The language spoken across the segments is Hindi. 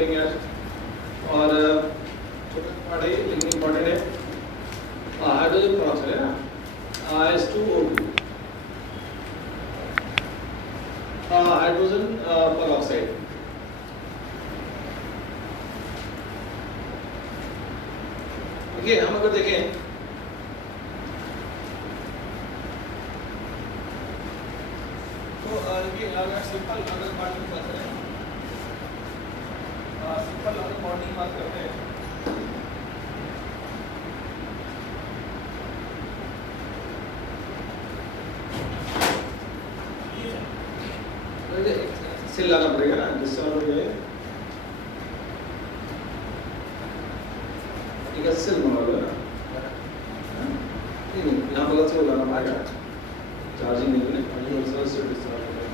करेंगे आज। और छोटा पार्ट है लेकिन इम्पोर्टेंट है। हाइड्रोजन पेरोक्साइड है ना, H2O2, हाइड्रोजन पेरोक्साइड। देखिए हम अगर देखें तो देखिए अगर सिंपल अगर बॉन्डिंग की बात करें, सिंपल अगर बॉन्डिंग की बात करते हैं सेल लाना पड़ेगा ना, जिससे हम लोग एक सेल बना लो ना, नहीं यहाँ पर से लाना पड़ेगा, चार्जिंग नहीं है यूनिवर्सल से डिस्चार्ज हो जाएगा।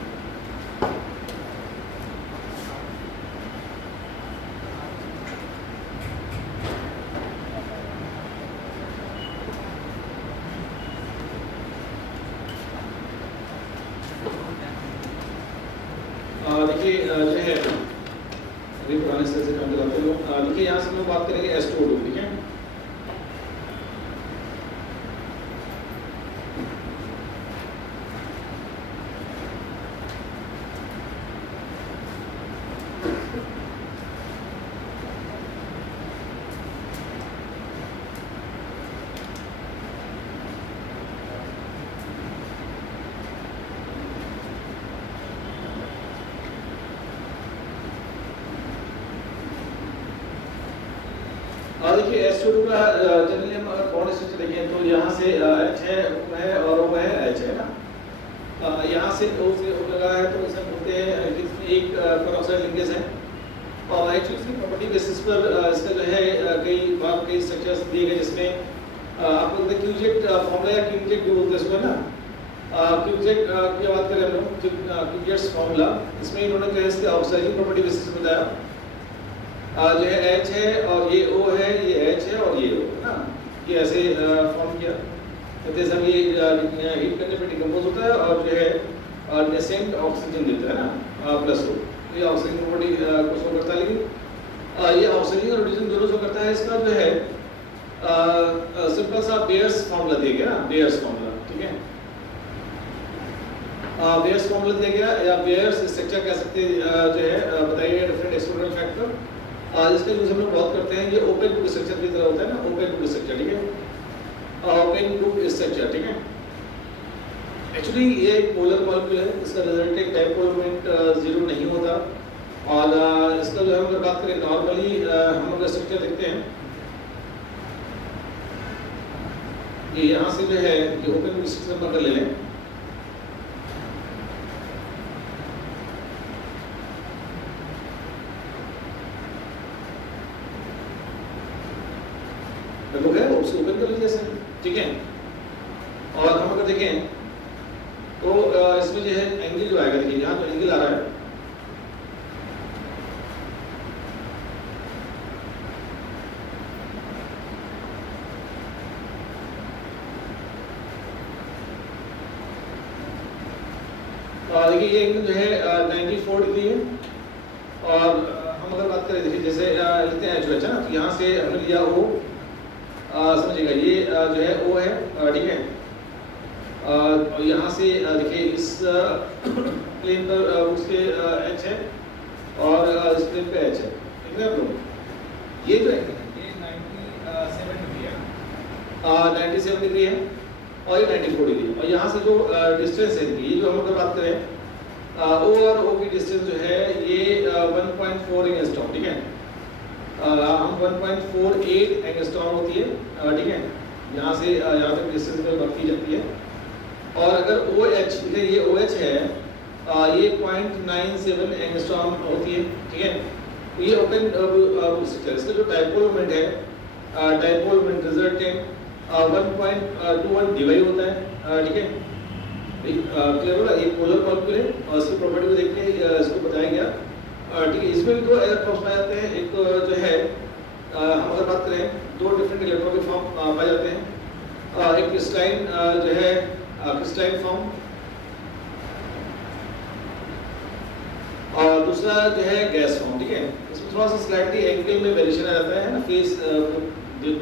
देखिए जो है अभी पुराने से काम चलाते हैं। देखिए यहाँ से हम लोग बात करेंगे H2O2, ठीक है। देखिए H2O2 का जनरली हम अगर बॉन्ड स्ट्रक्चर देखें तो यहाँ से H है, O है और O है, H है ना। यहाँ से O से O लगा है तो इसे बोलते हैं कि एक पेरोक्साइड लिंकेज है। और एक्चुअली इसकी प्रॉपर्टी बेसिस पर इसका जो है कई स्ट्रक्चर्स दिए गए, जिसमें आप लोग क्यूजेट फॉर्मूला या क्यूजेट भी बोलते हैं इसको ना। क्यूजेट की बात करें हम लोग, क्यूजेट्स फॉर्मूला, इसमें इन्होंने जो है इसके ऑक्सीजन प्रॉपर्टी बेसिस पर बताया। जो है H है और ये O है, ये H है और ये O है ना, ये ऐसे फॉर्म किया। तो जैसे ये हीट करने पे डिकम्पोज होता है और जो है नेसेंट ऑक्सीजन देता है ना, प्लस O। तो ये ऑक्सीजन प्रॉपर्टी को शो करता है, लेकिन ये ऑक्सीजन और हाइड्रोजन दोनों शो करता है। इसका जो है सिंपल सा बेयर्स फॉर्मूला दिया गया ना, बेयर्स फॉर्मूला, ठीक है। बेयर्स फॉर्मूला दिया गया या बेयर्स स्ट्रक्चर कह सकते हैं, जो है बताइए डिफरेंट एक्सपेरिमेंटल फैक्टर जिसका यूज हम लोग बहुत करते हैं। ये ओपन ग्रुप स्ट्रक्चर की तरह होता है ना, ओपन ग्रुप स्ट्रक्चर, ठीक है, ओपन ग्रुप स्ट्रक्चर, ठीक है। एक्चुअली ये एक पोलर मॉलिक्यूल है, इसका रिजल्टेंट डाइपोल मोमेंट 0 नहीं होता। और इसका जो हम अगर बात करें नॉर्मली हम अगर स्ट्रक्चर देखते हैं, ये यहाँ से जो है ये ओपन ग्रुप स्ट्रक्चर अगर ले लें तो है उसको ओपन कर लीजिए सर, ठीक है। और हम अगर देखें तो इसमें जो है एंगल जो आएगा, देखिए यहाँ जो एंगल आ रहा है देखिए ये एंगल जो है 94 डिग्री है। और हम अगर बात करें देखिए जैसे लेते हैं HOH ना, तो यहाँ से हमने लिया O, समझिएगा ये जो है O है, ठीक है। और यहाँ से देखिए इस प्लेन पर उसके H है और इस प्लेन पे H है, ठीक है आप लोग। ये जो है ये 97 डिग्री है, 97 डिग्री है और ये 94 डिग्री है। और यहाँ से जो डिस्टेंस है, ये जो हम अगर बात करें O और O की डिस्टेंस जो है ये 1.4 एंगस्ट्रॉम, ठीक है। हम 1.48 एंगस्ट्रॉम होती है, ठीक है। यहाँ से यहाँ तक डिस्टेंस पर बात की जाती है। और अगर OH, ये OH है, ये 0.97 एंगस्ट्रॉम होती है, ठीक है। तो ये ओपन स्ट्रक्चर, इसका जो डाइपोल मोमेंट है, डाइपोल मोमेंट रिजल्टेंट 1.21 dy होता है, ठीक है। क्लियर होगा, ये पोलर मॉलिक्यूल है और इसकी प्रॉपर्टी को देख के इसको बताया गया, ठीक है। इसमें भी दो इलेक्ट्रॉन्स पाए जाते हैं, एक जो है हम अगर बात करें दो डिफरेंट इलेक्ट्रॉन के फॉर्म पाए जाते हैं। एक क्रिस्टलाइन जो है क्रिस्टलाइन फॉर्म और दूसरा जो है गैस फॉर्म, ठीक है। इसमें थोड़ा सा स्लाइटली एंगल में वेरिएशन आ जाता है ना, फेस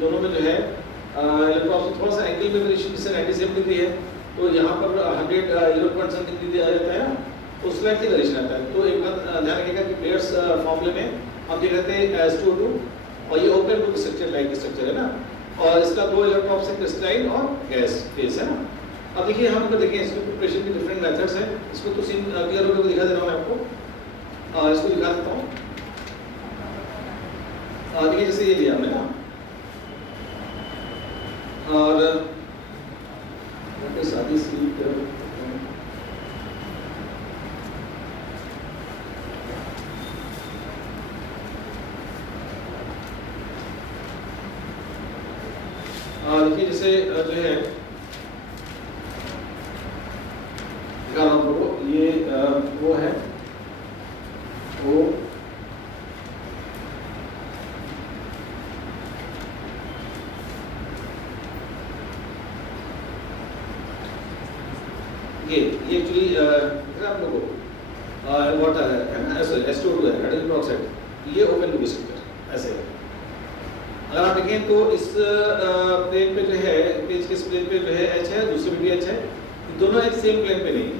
दोनों में जो है इलेक्ट्रॉन से थोड़ा सा एंगल में वेरिएशन, जैसे 97 डिग्री है तो यहाँ पर 111 डिग्री आ जाता है ना, तो स्लाइटली वेरिएशन आता है। तो एक बात ध्यान रखिएगा कि बेयर्स फॉर्मूले में हम देख रहे थे S2O2 और ये open loop structure like structure है ना, और इसका 2 इलेक्ट्रॉन से क्रिस्टलाइन और गैस फेस है ना। अब देखिए हम अगर देखें इसके प्रिपरेशन के डिफरेंट मेथड्स हैं, इसको तो सीन क्लियर होकर दिखा दे रहा हूँ मैं आपको, इसको दिखा देता हूँ। देखिए जैसे ये लिया हमने ना, और शादी सीट देखिए जैसे जो है ये वो है वो ये एक्चुअली आप लोगों वाटर है ना, S2O2 है, हाइड्रोजन पेरोक्साइड, ये ओपन लूप स्ट्रक्चर ऐसे है। अगर आप देखें तो इस प्लेन पे जो है, पेज के इस प्लेन पे जो है H है, दूसरे पे भी H है, दोनों एक सेम प्लेन पे नहीं है।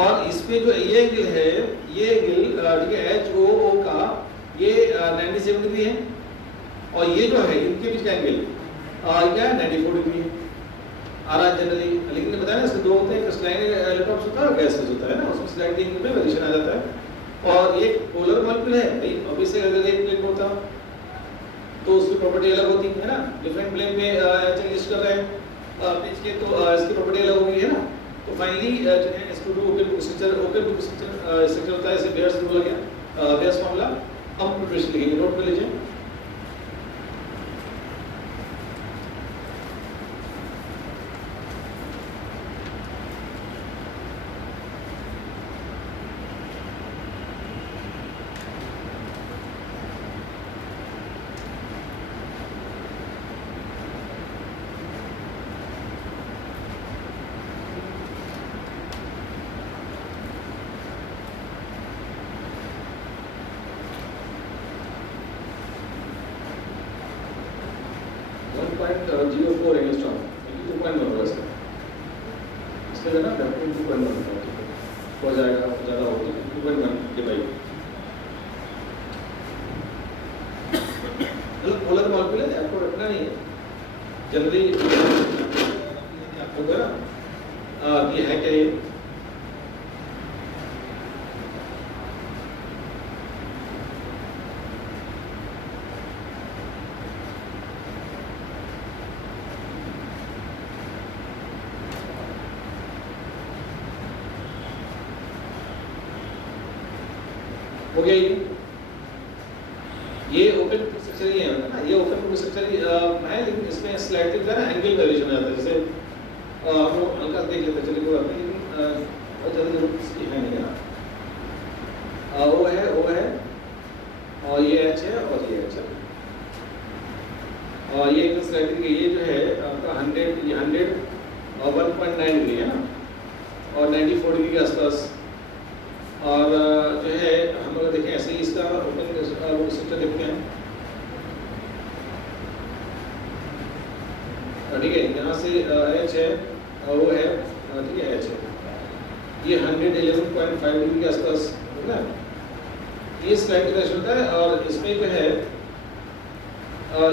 और इस पे जो ये एंगल है, ये एंगल ठीक है HOO का ये 97 डिग्री है, और ये जो है इनके बीच का एंगल क्या है 94 डिग्री है जनरली। लेकिन बताया ना इसके दो होते हैं, क्रिस्टलाइन इलेक्ट्रॉन्स होता है और गैस होता है ना, उसमें स्लाइडली एंगल में वेरिएशन आ जाता है। और एक पोलर मॉलिक्यूल है भाई, ऑब्वियसली अगर एक प्लेन होता तो उसकी प्रॉपर्टी अलग होती है ना, डिफरेंट प्लेन में एग्जिस्ट कर रहे हैं पेज के, तो इसकी प्रॉपर्टी अलग होगी है ना। तो फाइनली जो है S2O2 ओपन लूप स्ट्रक्चर होता है, इसे बेयर्स रूल हो गया, बेयर्स फार्मूला। अब प्रिपरेशन लिखेंगे, नोट कर लीजिए। हो गया ये ओपन स्ट्रक्चर ही है ना, ये ओपन स्ट्रक्चर ही है, लेकिन इसमें स्लाइडली जो है ना एंगल वेरिएशन आ जाता है। जैसे हम लोग हल्का देख लेते हैं, चलिए कोई बात नहीं, लेकिन बहुत ज़्यादा जरूरत इसकी है नहीं ना। वो है और ये H है और ये H है, और ये एक स्लाइडली, ये जो है आपका 100 और 1.9 डिग्री है ना, और 94 डिग्री के आसपास। और जो है हम अगर देखें ऐसे ही इसका ओपन लूप स्ट्रक्चर देखते हैं, ठीक है, यहाँ से H है और वो है, ठीक है H है, ये 111.5 डिग्री के आसपास है ना, ये स्लाइड का होता है। और इसमें जो है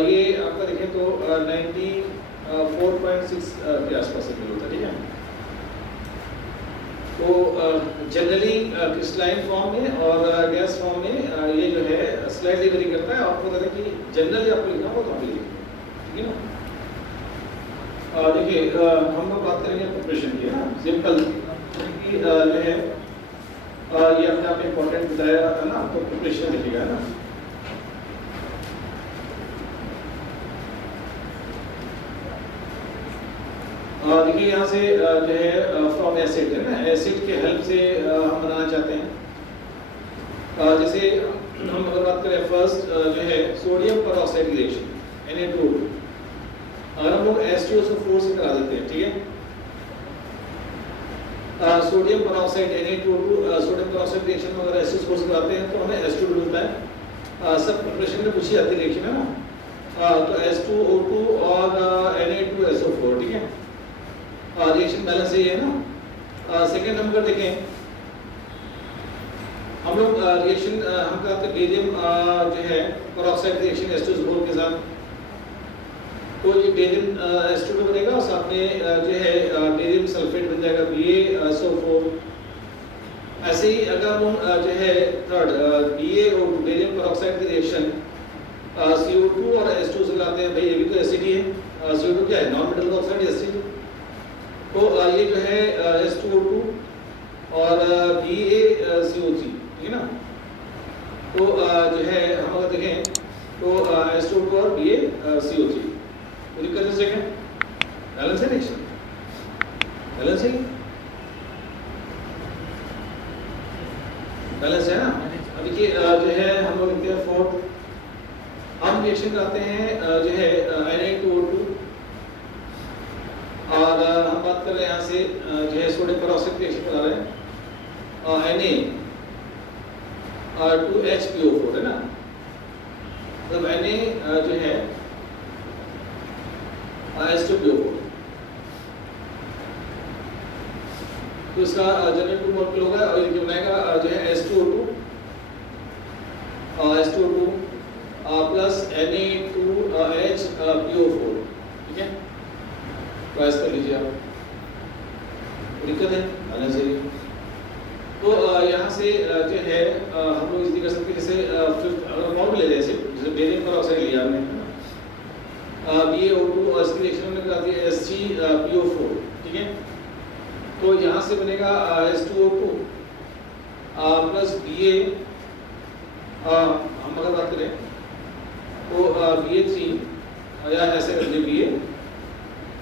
ये आपका देखें तो 94.6 के आसपास एंगल होता है, ठीक है। तो जनरली क्रिस्टलाइन फॉर्म में और गैस फॉर्म में ये जो है स्लाइडली वेरी करता है। आपको बता दें कि जनरली आपको लिखना हो तो आप लिखेंगे, ठीक है ना। देखिए हम लोग बात करेंगे प्रिपरेशन की, है ना, सिंपल कि जो है ये अपने आप इम्पोर्टेंट बताया था ना, तो प्रिपरेशन लिखिएगा ना। देखिए यहाँ से जो है फ्रॉम एसिड है ना, एसिड के हेल्प से हम बनाना चाहते हैं। जैसे हम अगर बात करें फर्स्ट जो है सोडियम परऑक्साइड की रिएक्शन Na2, अगर हम लोग H2SO4 से करा देते हैं, ठीक है, sodium peroxide Na2O2 sodium peroxide reaction में अगर एसिड फोर्स कराते हैं तो हमें H2 मिलता है। सब प्रिपरेशन में पूछी जाती है रिएक्शन है ना। तो H2O2 और Na2SO4 ठीक है। रिएक्शन बैलेंस यही है ना। सेकेंड नंबर देखें, हम लोग रिएक्शन हम कराते हैं बेरियम जो है पेरोक्साइड रिएक्शन H2SO4 के साथ, तो ये बेरियम H2 बनेगा और साथ में जो है बेरियम सल्फेट बन जाएगा BaSO4। ऐसे ही अगर हम जो है थर्ड BaO2 बेरियम पेरोक्साइड की रिएक्शन CO2 और H2 से लाते हैं, भाई ये भी तो एसिड ही है। CO2 क्या है, नॉन मेटल ऑक्साइड एसिड। तो ये जो है H2O2 और BaCO3 ठीक है ना। तो जो है हम अगर देखें तो H2O2 और BaCO3 दिक्कत है क्या, बैलेंस है रिएक्शन, बैलेंस है, बैलेंस है ना। अब देखिए जो है हम लोग लिखते हैं फोर्थ, हम रिएक्शन कराते हैं जो है Na2O2 और हम बात कर रहे हैं यहाँ से जो है सोडियम पेरोक्साइड रिएक्शन करा रहे हैं Na2HPO4 है ना। मतलब Na जो है H2PO4, तो इसका जनरल 2 मॉलिक्यूल होगा और ये बनाएगा जो है H2O2 प्लस Na2HPO4 ठीक है। तो ऐसा कर लीजिए आप, दिक्कत है आने से। तो यहाँ से जो है हम लोग इसलिए कर सकते हैं, जैसे फिफ्थ अगर मॉल ले जैसे बेरियम पेरोक्साइड लिया हमने BaO2 और इसकी रिएक्शन में कराती है HgPO4 ठीक है। तो यहाँ से बनेगा H2O2 प्लस Ba, हम अगर बात करें तो Ba3 या ऐसे कर लीजिए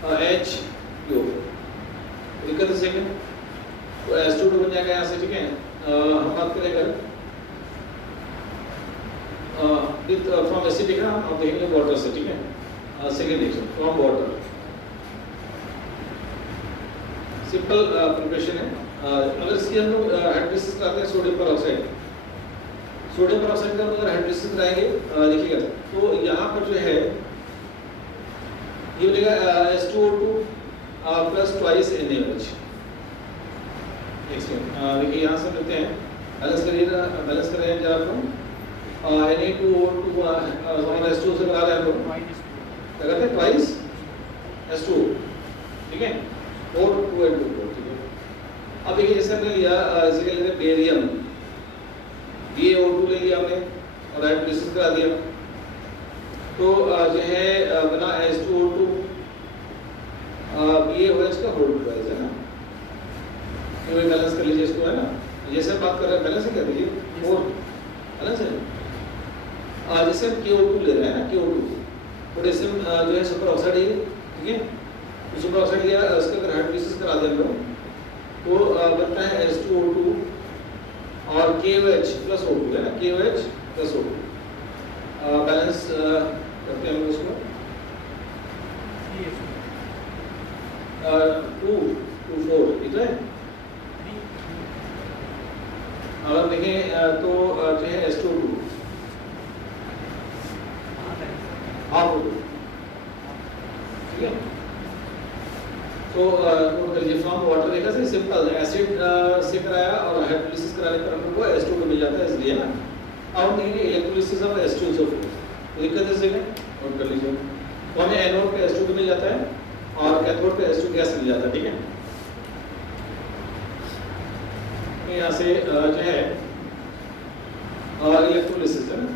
BaHPO4, दिक्कत है सेकेंड। तो H2O2 बन जाएगा यहाँ से ठीक है। हम बात करें अगर फ्रॉम एसिड लिखा हम देखेंगे वाटर से ठीक है। Second reaction from water, simple preparation है। अगर इसकी हम लोग हाइड्रोलिसिस कराते हैं सोडियम पेरोक्साइड का अगर हाइड्रोलिसिस कराएंगे देखिएगा तो यहाँ पर जो है ये बनेगा H2O2 प्लस ट्वाइस NaOH। देखिए यहाँ से मिलते हैं, बैलेंस करिए जरा आपको Na2O2 और H2O से बना रहे हैं हम लोग, क्या करते हैं ट्वाइस H2O ठीक है और 2N2 ठीक है। अब देखिए जैसे हमने लिया इसे क्या लेते हैं बेरियम BaO2 ले लिया हमने और हाइड्रोलिसिस करा दिया, तो जो है बना H2O2 BaOH का होल ट्वाइस है ना। तो ये बैलेंस कर लीजिए इसको है ना। जैसे बात कर रहे हैं बैलेंस क्या देखिए और बैलेंस है। जैसे हम KO2 ले रहे हैं ना, KO2 पोटेशियम जो है सुपर ऑक्साइड है ठीक है। तो सुपर ऑक्साइड लिया, इसका अगर हाइड्रोलिसिस करा दें लोग तो बनता है H2O2 और KOH प्लस O2 है ना, KOH प्लस O2 बैलेंस करते हैं हम उसको 2 4 ठीक है। अगर देखें तो जो है H2O2 हाफ O2 ठीक है। तो नोट कर लीजिए फ्रॉम वाटर देखा से सिंपल एसिड से कराया और हाइड्रोलिसिस कराने पर हम लोग को H2O मिल जाता है इसलिए ना। अब हम देखेंगे इलेक्ट्रोलिसिस ऑफ H2SO4, दिक्कत है इसलिए नोट कर लीजिए। तो हमें एनोड पे H2 मिल जाता है और कैथोड पे H2 गैस मिल जाता है ठीक है। यहाँ से जो है इलेक्ट्रोलिसिस है ना।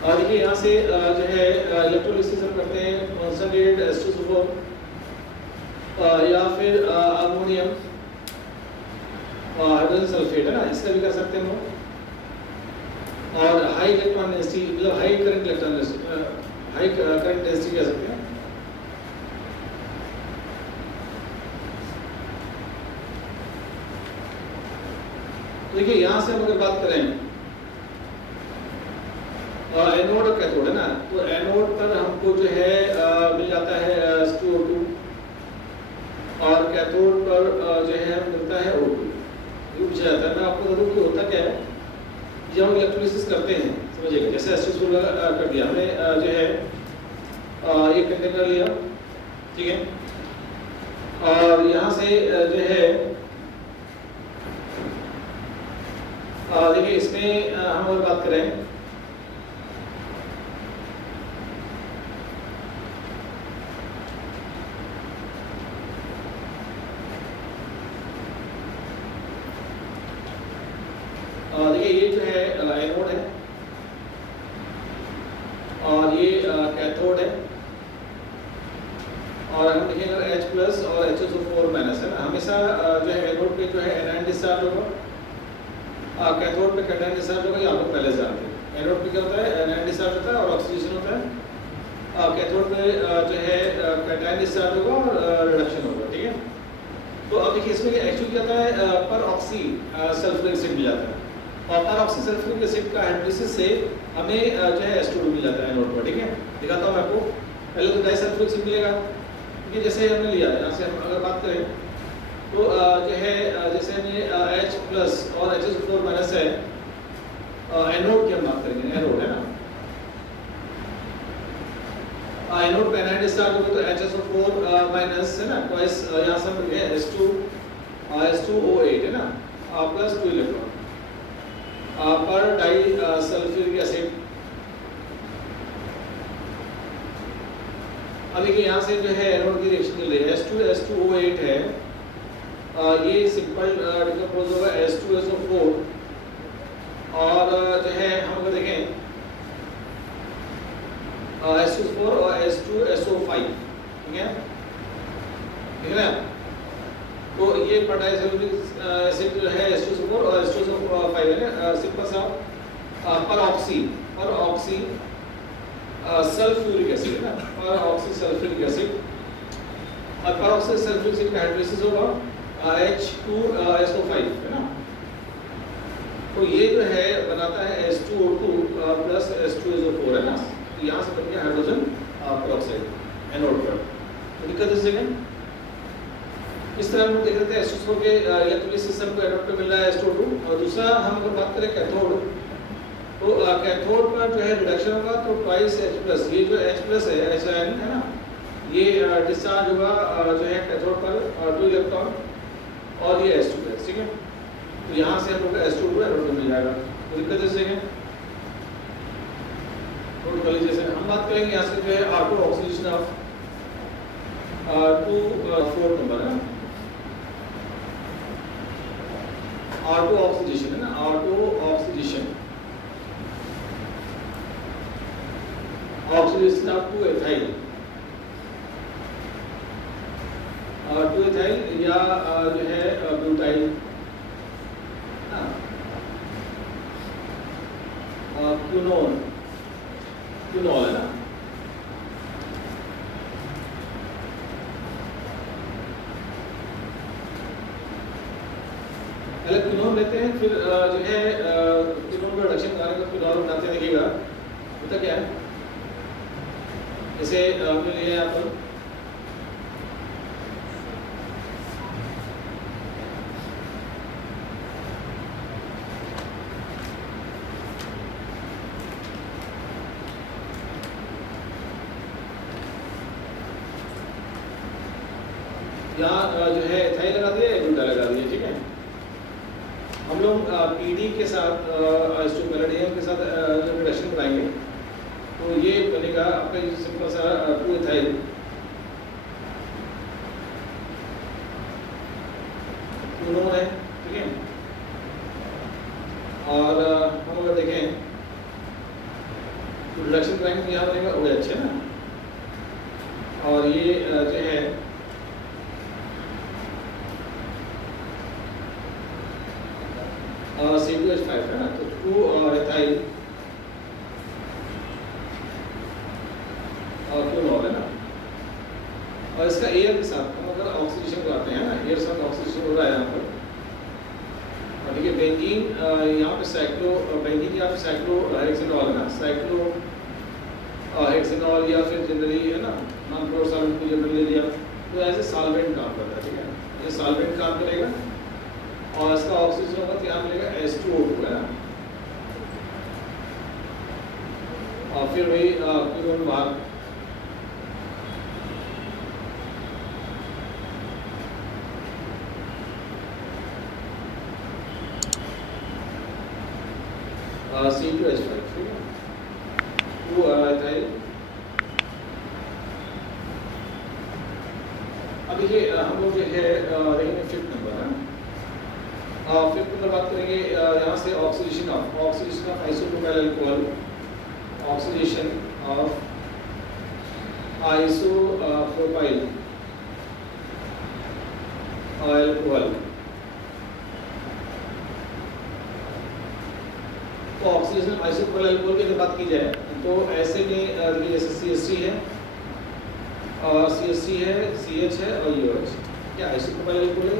और देखिए यहाँ से जो है इलेक्ट्रोलिसिस हम करते हैं कॉन्सनट्रेटेड H2SO4 या फिर अमोनियम हाइड्रोजन सल्फेट है ना, इसका भी कर सकते हैं हम। और हाई इलेक्ट्रॉन डेंसिटी मतलब हाई करंट डेंसिटी कह सकते हैं। देखिए यहाँ से हम अगर बात करें एनोड और कैथोड है ना, तो एनोड पर हमको जो है मिल जाता है H2O2 और कैथोड पर जो है मिलता है O2। ये पूछा जाता है, मैं आपको बता दूं कि होता क्या है, जब हम इलेक्ट्रोलिसिस करते हैं समझिएगा, जैसे H2SO कर दिया हमने, जो है ये कंटेनर लिया, ठीक है, और यहाँ से जो है देखिए इसमें हम अगर बात करें देखिए ये जो है एनोड है और ये कैथोड है, और हम देखें अगर H प्लस और HSO4 माइनस है ना, हमेशा जो है एनोड पे जो है एनायन डिस्चार्ज होगा, कैथोड पे कैटायन डिस्चार्ज होगा। ये आप लोग पहले से जानते हैं, एनोड पे क्या होता है, एनायन डिस्चार्ज होता है और ऑक्सीडेशन होता है, कैथोड पे जो है कैटायन डिस्चार्ज होगा और रिडक्शन होगा, ठीक है। तो अब देखिए इसमें एक्चुअली क्या होता है, पर ऑक्सी सल्फ्यूरिक एसिड मिल जाता है, और पर ऑक्सी सल्फ्यूरिक एसिड का हाइड्रोलिसिस से हमें जो है H2 मिल जाता है एनोड पर, ठीक है। दिखाता हूँ मैं आपको, पहले तो डाइसल्फ्यूरिक एसिड मिलेगा, ये जैसे हमने लिया यहाँ से हम अगर बात करें तो जो है जैसे हमने H प्लस और HSO4 माइनस है, एनोड की हम बात करेंगे, एनोड है ना, एनोड पे एनायन डिस्चार्ज होगा तो HSO4 माइनस है ना, ट्वाइस यहाँ से हम लिखे H2O8 है ना, प्लस 2 इलेक्ट्रॉन पर डाई सल्फ्यूरिक एसिड। अब देखिए यहाँ से जो है एनोड की रिएक्शन मिल रही है, H2O8 है, ये सिंपल डिकम्पोज होगा H2SO4, और जो है हम अगर देखें H2SO4 और H2SO5, ठीक है, ठीक है। तो ये डाइसल्फ्यूरिक एसिड जो है H2SO4 और H2SO5 है, सिंपल सा पर ऑक्सी सल्फ्यूरिक एसिड है ना, पर ऑक्सी सल्फ्यूरिक एसिड, और पर ऑक्सी सल्फ्यूरिक एसिड का हाइड्रोलिसिस होगा H2SO5 है ना। तो ये जो है बनाता है H2O2 प्लस H2SO4 है ना, तो यहाँ से बन गया हाइड्रोजन पेरोक्साइड एनोड पर। तो दिक्कत इस जगह इस तरह हम देख रहे थे H2SO के इलेक्ट्रोलिसिस सिस्टम को एनोड पे मिल रहा है H2O2। और दूसरा हम अगर बात करें कैथोड, तो कैथोड पर जो है रिडक्शन होगा तो ट्वाइस H प्लस, ये जो H प्लस है HN है ना, ये डिस्चार्ज होगा जो है कैथोड पर 2 इलेक्ट्रॉन, और ये H2 प्लस, ठीक है। तो यहाँ से हम लोग का H2O एनोड पे मिल जाएगा। तो दिक्कत इस जगह टोटली जैसे हम बात करेंगे यहाँ से जो है R2 ऑक्सीडेशन ऑफ 4 नंबर है, R2 ऑक्सीडेशन है ना, R2 oxidation oxidation of 2 ethyl, 2 ethyl या जो है ब्यूटाइल, क्यूनोल है ना। पहले क्यूनोल लेते हैं, फिर जो है क्यूनोल का रिडक्शन कराने का क्यूनोल बनाते हैं। देखिएगा होता क्या है, जैसे हमने लिया यहाँ पर यहाँ जो है एथाइल लगा दिया, ब्यूटा लगा दिया, ठीक है। हम लोग पीडी के साथ पैलेडियम के साथ जब रिडक्शन कराएंगे तो ये बनेगा आपका सिंपल सा 2 एथाइल क्यूनोन है, ठीक है। और हम अगर देखें तो रिडक्शन कराएंगे तो यहाँ बनेगा OH है ना, और ये जो है C2H5 है ना, तो 2 एथाइल क्यूनोल है ना। और इसका एयर के साथ हम अगर ऑक्सीडेशन कराते हैं ना, एयर साथ ऑक्सीडेशन हो रहा है यहाँ पर, और देखिए बेंजीन यहाँ पे बेंजीन यहाँ पे साइक्लो हेक्सेनॉल है ना, साइक्लो हेक्सेनॉल या फिर जनरली है ना नॉन फ्लोरोसेंट जनरली लिया तो ऐसे सॉल्वेंट काम करता है, ठीक है, ये सॉल्वेंट काम करेगा और इसका ऑक्सीजन होगा तो यहाँ मिलेगा H2O2 है ना, और फिर वही क्लोरीन बाहर C2H5, ठीक है, वो इथाइल। अब देखिए हम लोग जो है देखेंगे 5th नंबर है, 5th नंबर बात करेंगे यहाँ से oxidation of isopropyl alcohol, oxidation of isopropyl alcohol. तो ऑक्सीडेशन आइसोप्रोपाइल अल्कोहल की अगर बात की जाए तो ऐसे में जैसे CH3 है, CH3 है, CH है और UH, क्या आइसोप्रोपाइल अल्कोहल है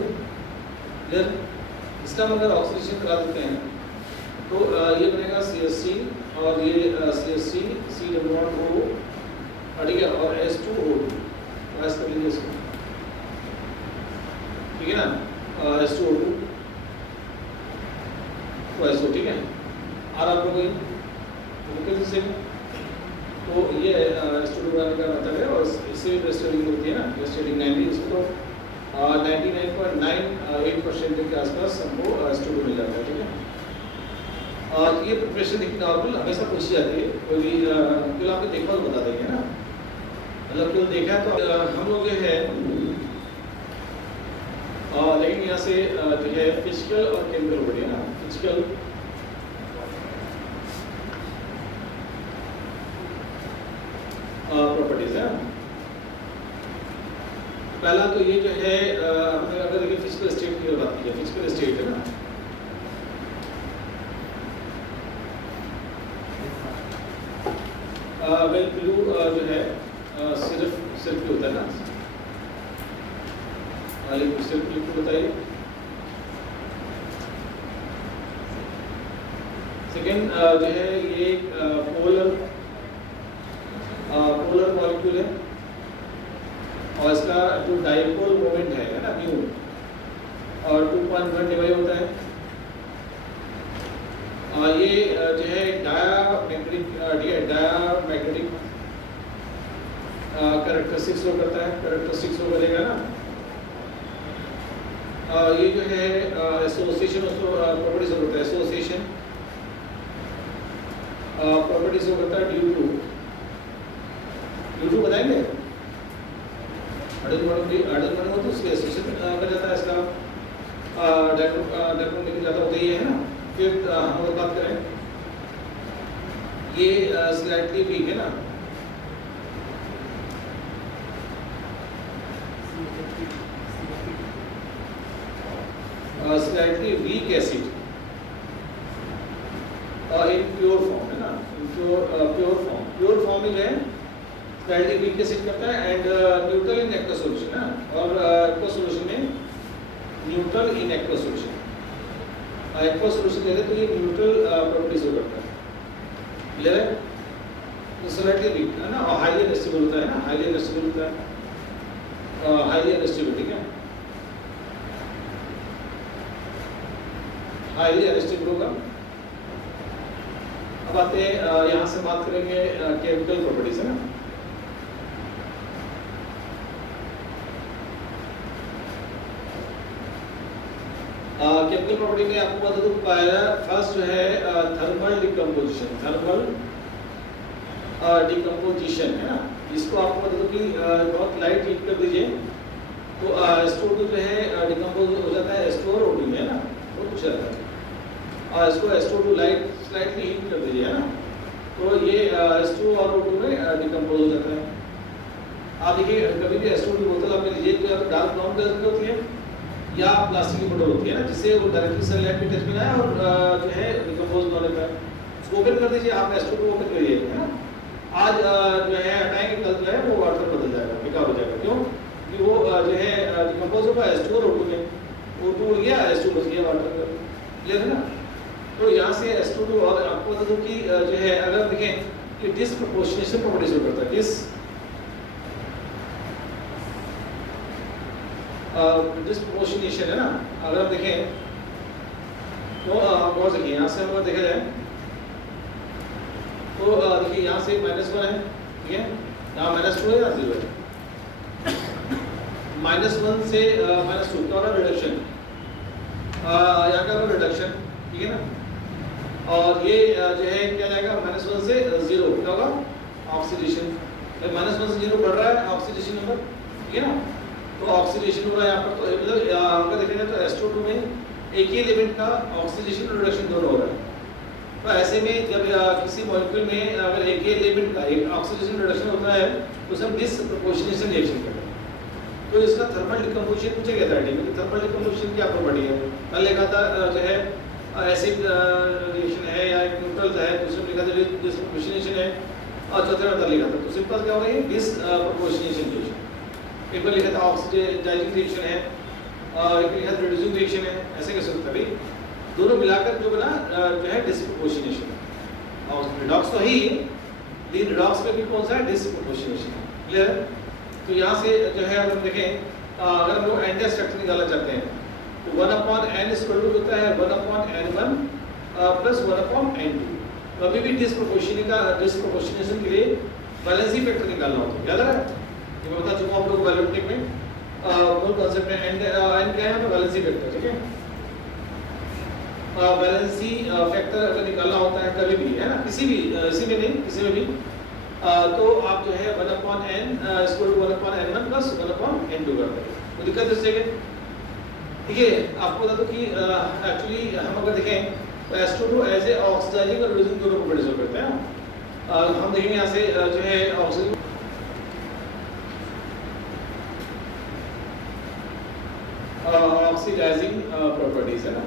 क्लियर। इसका मतलब ऑक्सीडेशन करा देते हैं तो ये बनेगा CH3 और ये CH3 C+O, ठीक है, और H2O2 वाइस कर लीजिए इसको, ठीक है ना, H2O2 तो ठीक है, और आप लोग से तो ये स्टूडियो बनाने का मेथड है और इससे ब्रेस्टेडिंग होती है ना, ब्रेस्टेडिंग 90 इसको तो 99.98% के आसपास हमको स्टूडियो मिल जाता है, ठीक है। और ये प्रिपरेशन देखिए नॉर्मल हमेशा पूछी जाती है, कोई भी केवल आपने देखा तो बता देंगे ना, मतलब केवल देखा है तो हम लोग जो है लेकिन यहाँ से जो है फिजिकल और केमिकल बढ़िया ना, फिजिकल प्रॉपर्टीज है। पहला तो ये जो है हमने अगर देखिए फिजिकल स्टेट की बात की जाए, फिजिकल स्टेट है ना, वेल ब्लू जो है सिर्फ होता है ना, सिर्फ लिक्विड बताइए। सेकेंड जो है ये पोलर मॉलिक्यूल है और इसका जो डाइपोल मोमेंट है ना म्यू, और 2.1 डिवाइड होता है, और ये जो है डायामैग्नेटिक कैरेक्टरिस्टिक्स शो करता है, कैरेक्टरिस्टिक्स शो करेगा ना। ये जो है एसोसिएशन उसको प्रॉपर्टीज शो करता है, एसोसिएशन प्रॉपर्टीज शो करता है ड्यू टू बताएंगे हाइड्रोजन हो तो उसके एसोसिएशन कर जाता है, इसका डायक्रोम निकल जाता होता ही है ना। फिर हम लोग बात करें ये स्लाइटली वीक है ना, slightly weak acid in pure form है ना, प्योर फॉर्म में जो है स्लाइटली वीक एसिड करता है and neutral in aqueous solution है, और एक्वस सॉल्यूशन में neutral in aqueous solution, aqueous solution ले तो ये न्यूट्रल प्रॉपर्टीज हो करता है, क्लियर है। तो स्लाइटली वीक है ना, और हाईली अनस्टेबल होता है ना, हाईली अनस्टेबल होता है, हाईली अनस्टेबल, ठीक है, हाईली अनस्टेबल होगा। अब आते हैं यहाँ से बात करेंगे केमिकल प्रॉपर्टीज है ना। केमिकल प्रॉपर्टी में आपको बता दूं पहला फर्स्ट जो है थर्मल डिकम्पोजिशन, डिकम्पोजिशन है ना, इसको आपको बता दूं कि बहुत लाइट हीट कर दीजिए तो H2O2 जो है डिकम्पोज हो जाता है H2O2 में है ना, वो कुछ रहता है, और इसको H2O2 स्लाइटली हीट कर दीजिए है ना, तो ये H2O2 में डिकम्पोज हो जाता है। आप देखिए कभी भी H2O2 की बोतल आपने लीजिए तो डार्क ब्राउन कलर की होती है या प्लास्टिक की बोतल होती है ना, जिससे वो डायरेक्टली सनलाइट के टच में आए और जो है डिकम्पोज ना होता है। इसको ओपन कर दीजिए, आप H2O2 ओपन करिए है ना, आज जो है हटाएंगे, कल जो है वो वाटर बदल जाएगा, बेकार हो जाएगा, क्यों कि वो जो है डिकम्पोज होगा H2O2 में, O2 उड़ गया H2 बच गया वाटर, क्लियर है ना। तो यहाँ से H2O2 और आपको बता दूं कि जो है अगर देखें कि डिस्प्रपोर्शनेशन प्रॉपर्टीज हो करता है, डिस्प्रोपोर्शनेशन है ना, अगर हम देखें तो गौर से यहाँ से हम देखा जाए तो देखिए यहाँ से -1 है, ठीक है, यहाँ -2 है या 0 है, -1 से -2 क्या होगा रिडक्शन, यहाँ का होगा रिडक्शन, ठीक है ना, और ये जो है क्या जाएगा -1 से 0 क्या होगा ऑक्सीडेशन, -1 से 0 बढ़ रहा है ऑक्सीडेशन नंबर, ठीक है ना, तो ऑक्सीडेशन हो रहा है यहाँ पर, तो मतलब आपका देखा जाए तो H2 में एक ही एलिमेंट का ऑक्सीडेशन और रिडक्शन दोनों हो रहा है। तो ऐसे में जब किसी मॉलिक्यूल में अगर एक ही एलिमेंट का एक ऑक्सीडेशन रिडक्शन होता है तो उसे हम डिसप्रोपोर्शनेशन रिएक्शन कहते हैं। तो इसका थर्मल डिकम्पोजिशन पूछा गया था टीम में, थर्मल डिकम्पोजिशन क्या प्रॉपर्टी है, कल लिखा था जो है एसिड रिएक्शन है या एक न्यूट्रल है, दूसरे में लिखा था डिसप्रोपोर्शनेशन है, और चौथे में लिखा था, तो सिंपल क्या होगा ये डिसप्रोपोर्शनेशन रिएक्शन। एक बार लिखा था ऑक्सीडाइजिंग रिएक्शन है और एक लिखा था रिड्यूसिंग रिएक्शन है, ऐसे कैसे होता है भाई, दोनों मिलाकर जो बना जो है डिसप्रोपोर्शनेशन, और रिडॉक्स तो ही लेकिन रिडॉक्स में भी कौन सा है डिसप्रोपोर्शनेशन, क्लियर। तो यहाँ से जो है अगर हम देखें अगर हम लोग एंटी स्ट्रक्चर निकालना चाहते हैं तो 1/n इक्वल टू होता है 1/n1 प्लस 1/n2। तो अभी भी डिसप्रोपोर्शनेशन के लिए बैलेंसिंग फैक्टर निकालना होता है, याद है ये मैं बता चुका हूँ आप लोग वैल्यूमेट्रिक में मूल कांसेप्ट है, एन क्या है तो बैलेंसिंग फैक्टर, ठीक है, बैलेंसी फैक्टर अगर निकालना होता है कभी भी, है ना, किसी भी इसी में नहीं किसी में भी, तो आप जो है 1/n equal to 1/n1 plus 1/n2 करते हैं, तो दिक्कत इस जगह, ठीक है। आपको बता दो कि एक्चुअली हम अगर देखें तो H2 एज ए ऑक्सीडाइजिंग और रिड्यूसिंग दोनों प्रॉपर्टीज करते हैं। हम देखेंगे यहाँ से जो है ऑक्सीजन ऑक्सीडाइजिंग प्रॉपर्टीज है ना,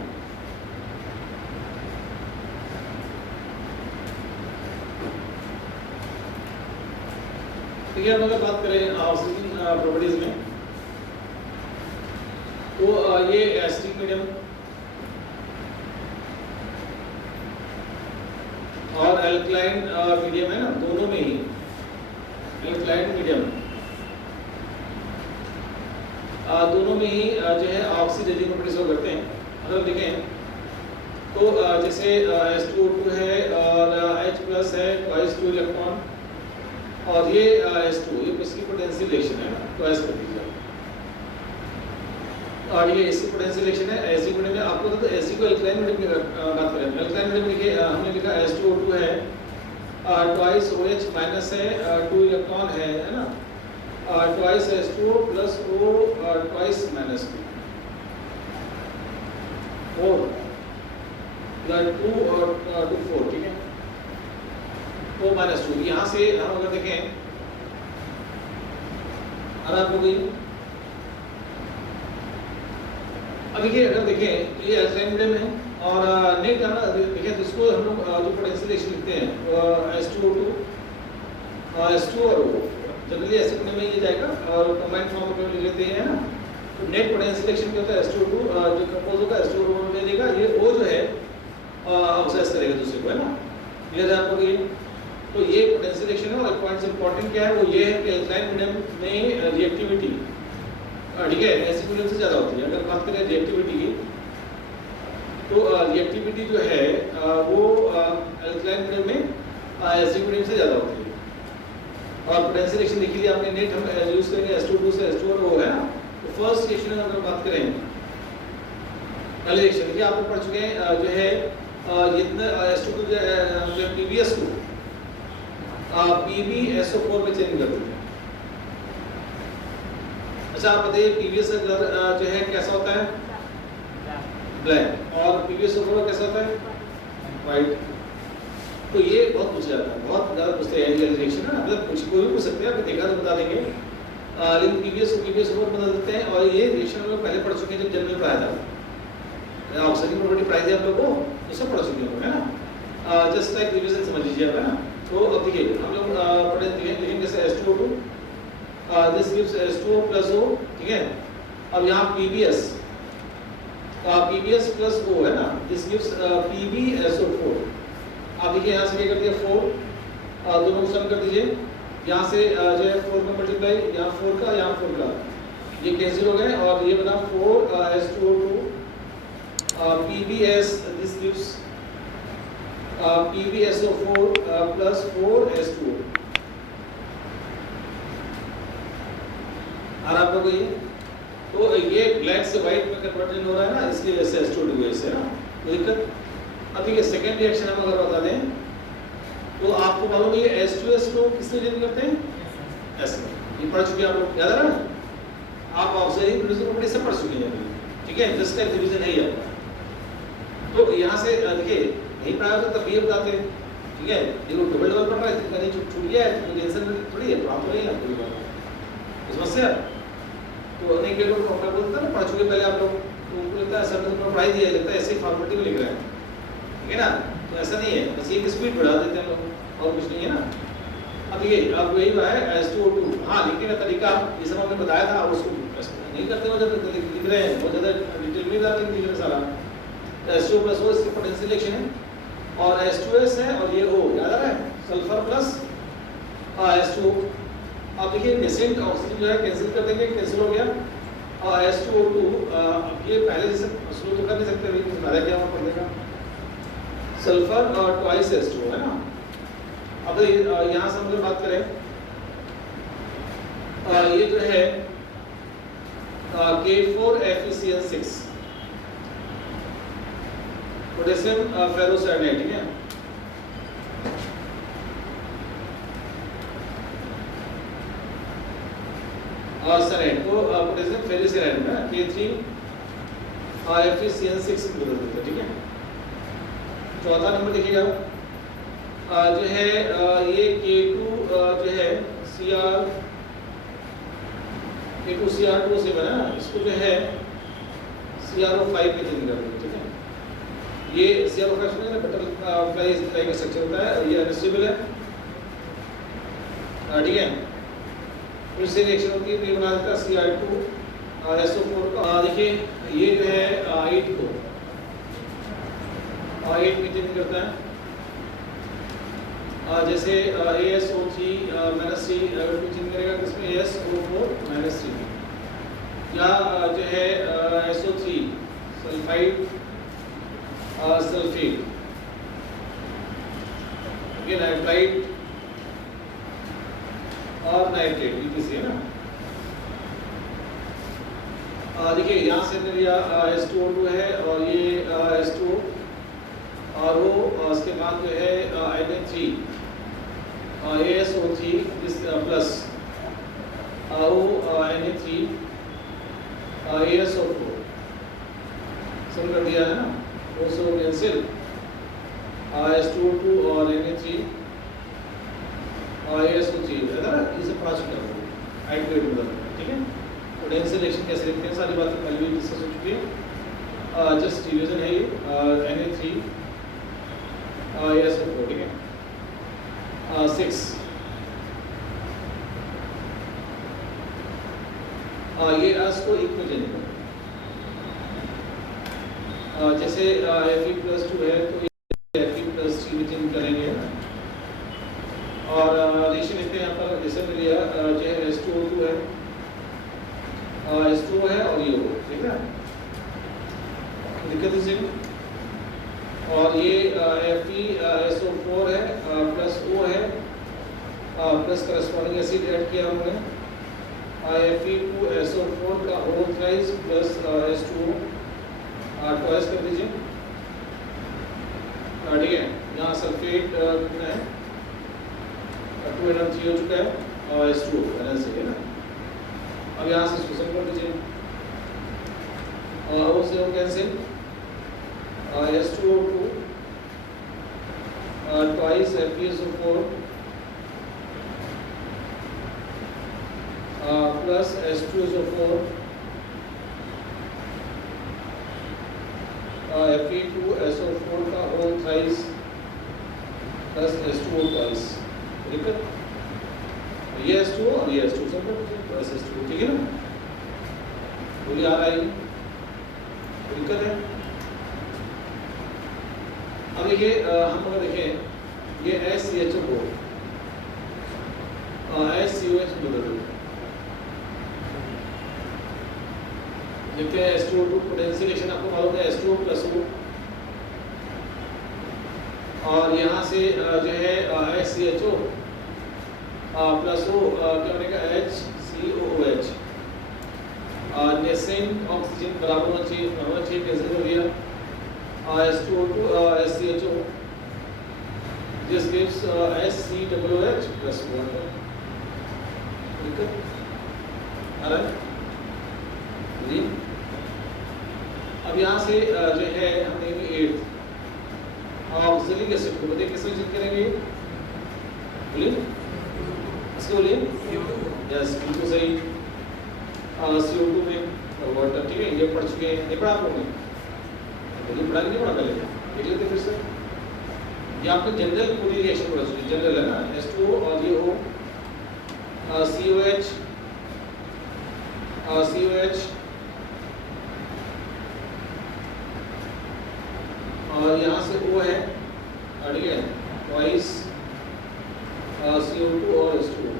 ठीक है। हम अगर बात करें ऑक्सीजन प्रॉपर्टीज में तो ये एसिडिक मीडियम और एल्कलाइन मीडियम है ना, दोनों में ही एल्कलाइन मीडियम दोनों में ही जो है ऑक्सीडाइजिंग प्रॉपर्टीज को करते हैं। अगर देखें तो जैसे H2O2 है और H+ है ट्वाइस 2 इलेक्ट्रॉन, और ये H2 ये इसकी पोटेंशियल रिएक्शन है ना, ट्वाइस कर दीजिए, और ये इसकी पोटेंशियल रिएक्शन है एसिड मीडियम में। आपको तो एसिड को एल्कलाइन मीडियम की बात करें, एल्कलाइन मीडियम लिखे हमने लिखा H2O2 है ट्वाइस OH माइनस है 2 इलेक्ट्रॉन है ना, twice H2O plus O twice minus 2 और 2 और 2 4, ठीक है, O माइनस 2। यहाँ से हम अगर देखें आराम हो गई। अब देखिए अगर देखें तो ये एल्कलाइन मीडियम है और नेट है ना, देखें तो इसको हम लोग जो पोटेंशियल रिएक्शन लिखते हैं H2O2 H2 और O, जनरली एसिड में ये जाएगा और कंबाइंड फॉर्म में लिख लेते हैं ना। तो नेट पोटेंशियल रिएक्शन क्या होता है H2O2 जो कंपोज होगा H2O ले लेगा, ये O जो है ऑक्साइड करेगा दूसरे को, है ना, क्लियर है आपको ये। तो ये पोटेंशियल रिएक्शन है और पॉइंट्स इंपॉर्टेंट क्या है वो ये है कि एल्कलाइन मीडियम में रिएक्टिविटी ठीक है एसिड मीडियम से ज़्यादा होती है। अगर बात करें रिएक्टिविटी की तो रिएक्टिविटी जो है वो एल्कलाइन मीडियम में एसिड मीडियम से ज़्यादा होती है। और पोटेंशियल रिएक्शन देख लीजिए आपने, नेट हम यूज करेंगे H2O2 से H2O और O, है ना। तो फर्स्ट रिएक्शन अगर बात करें पहले रिएक्शन देखिए आप पढ़ चुके हैं जो है इतना H2O जो PbS को PbSO4 में चेंज कर देते हैं। अच्छा आप बताइए PbS जो है कैसा होता है ब्लैक, और PbSO4 कैसा होता है वाइट। तो ये बहुत पूछा जाता है, बहुत ज़्यादा पूछते हैं रिएक्शन है, मतलब कुछ कोई भी पूछ सकते हैं, आप देखा तो बता देंगे, लेकिन PbSO4 बता देते हैं। और ये रिएक्शन हम लोग पहले पढ़ चुके हैं जब जनरल पढ़ाया था, ऑक्सीजन प्रॉपर्टी प्राइस है आप लोगों को तो सब पढ़ चुके हैं, है ना, जस्ट लाइक रिवीजन समझ लीजिए आप, है ना। तो अब देखिए हम लोग पढ़े लिखेंगे जैसे H2O2 this gives H2O plus O, ठीक है। अब यहाँ PbS प्लस O है ना, दिस गिव्स PbSO4। आप देखिए यहाँ से क्या कर दिया 4, दोनों को सम कर दीजिए, यहाँ से जो है 4 का मल्टीप्लाई यहाँ 4 का यहाँ 4 का, ये कैंसिल हो गए और ये बना 4H2O2 PbS, this gives PbSO4 plus 4H2O। और आप लोग ये तो ये ब्लैक से व्हाइट में कन्वर्जन हो रहा है ना, इसलिए वैसे H2O है ना, कोई दिक्कत। अब देखिए सेकेंड रिएक्शन हम अगर बता दें तो आपको मालूम है ये H2S को किससे रिलीज करते हैं, S में। ये पढ़ चुके आप लोग, याद है ना, आप ऑक्सीजन प्रोड्यूसर को से पढ़ चुके हैं, ठीक है, जस्ट का डिवीजन है ये आपका। तो यहाँ से देखिए नहीं पढ़ा तो तब ये बताते हैं, ठीक है, ये लोग डबल डबल पढ़ रहे थे, कहीं छूट गया है तो टेंशन थोड़ी है, प्रॉब्लम नहीं है कोई बात समस्या। तो नहीं के लोग फॉर्मूला बोलते हैं ना, पढ़ चुके पहले आप लोग, तो उनको लगता है सर ने तो पढ़ाई दिया, लगता है ऐसे ही फॉर्मेलिटी में लिख रहे हैं, ठीक है ना, तो ऐसा नहीं है, बस एक स्पीड बढ़ा देते हैं लोग और कुछ नहीं है ना। अब ये अब यही है H2O2, हाँ लिखने का तरीका ये सब हमने बताया था, उसको नहीं करते हो जब लिख रहे हैं बहुत ज़्यादा डिटेल में जाते हैं, लिख रहे सारा। H2O प्लस O इसकी पोटेंशियल रिएक्शन है और H2S है और ये O, याद आ रहा है, सल्फर प्लस H2O। अब देखिए नेसेंट ऑक्सीजन जो है कैंसिल कर देंगे, कैंसिल हो गया और H2O2 ये पहले जैसे शुरू तो कर नहीं सकते, अभी बता क्या वहाँ पड़ देगा, सल्फर और ट्वाइस H2O है ना। अब यहाँ से हम लोग बात करें ये जो है K4FeCl6 पोटेशियम फेरोसाइनाइड, ठीक है, और साइनाइड को पोटेशियम फेरोसाइनाइड में K3FeCl6 में बदल देते हैं, ठीक है। चौथा नंबर देखिएगा जो है ये K2 जो है K2Cr2 से बना, इसको जो है CrO5 में चेंज कर देंगे, ठीक है। ये CrO5 में ना बटरफ्लाई का स्ट्रक्चर होता है, ये अनस्टेबल है, ठीक है। फिर से रिएक्शन होती है तो ये बना देता है Cr2SO4 का। देखिए ये जो है 8 को 8 में चेंज करता है, जैसे ASO3 -3 अगर कुछ चेंज करेगा तो इसमें ASO4 -3, या जो है SO3 सल्फाइड सल्फेट, ये नाइट्राइट और नाइट्रेट यूपीसी है ना। देखिए यहाँ से लिया H2O2 है और ये H2O और वो उसके बाद जो है Na3 ASO3 plus Na3 ASO4 सब कर दिया है ना, also कैंसिल H2O2 और Na3 ASO3 है ना, ये सब पढ़ा चुके हैं हाइड्रेट मतलब, ठीक है। पोटेंशियल रिएक्शन कैसे लिखते हैं सारी बातें पहले भी डिस्कस हो चुकी है, जस्ट रिवीजन है ये Na3 ASO4, ठीक है। 6 ये S को इक्वल चेंज करो, जैसे Fe+2 है तो Fe+3 में चेंज करेंगे और रिएक्शन लिखते हैं यहाँ पर, जैसे में लिया जो है H2O2 है, H2O है और ये O, ठीक है, दिक्कत इसे। और ये FeSO4 है प्लस O है प्लस करस्पॉन्डिंग एसिड ऐड किया हमने Fe2SO4 का whole thrice plus H2O twice कर दीजिए, ठीक है। यहाँ सल्फेट कितना है 2NO3 हो चुका है और H2O बैलेंस है ना। अब यहाँ से इसको कर दीजिए और O से O cancel H2O2 twice FeSO4 plus H2SO4 Fe2SO4 का whole thrice plus H2O twice, दिक्कत ये H2O और ये H2O सब प्लस H2O, ठीक है ना, बोलिए आ रहा है, दिक्कत है। अब ये हम अगर देखें ये SCHO को SCOH बदल दो, लिखते हैं H2O2 पोटेंशियल रिएक्शन आपको मालूम है H2O प्लस O, और यहाँ से जो है HCHO प्लस O क्या बनेगा HCOOH। नेसेंट ऑक्सीजन बराबर होना चाहिए कैंसिल कर दिया H2O2 HCHO, this gives HCOOH plus water। ठीक है आ रहा है जी। अब यहाँ से जो है हम देंगे 8th ऑक्सिलिक एसिड को, बताइए किसमें चेक करेंगे, बोलिए इसको बोलिए, यस बिल्कुल सही, CO2 में वाटर। ठीक है ये पढ़ चुके हैं, नहीं पढ़ा आप लोगों ने, बोलिए पढ़ा नहीं पढ़ा, पहले देख लेते फिर से। ये आपने जनरल पूरी रिएक्शन पढ़ा चुके, जनरल है ना, H2O और ये O COH और यहाँ से O है, ठीक है, ट्वाइस CO2 और H2O।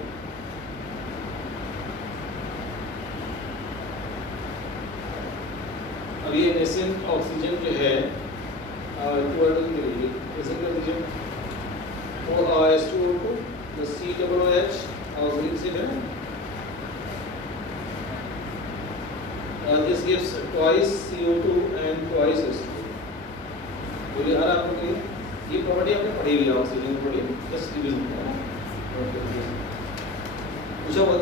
अब ये नेसेंट ऑक्सीजन जो है H2O2 COOH ऑक्सीजन से है, this gives twice CO2 and twice H2O। बोलिए हर आपको ये प्रॉपर्टी आपने पढ़ी हुई है ऑक्सीजन प्रॉपर्टी, बस रिवीजन है ना, पूछा बहुत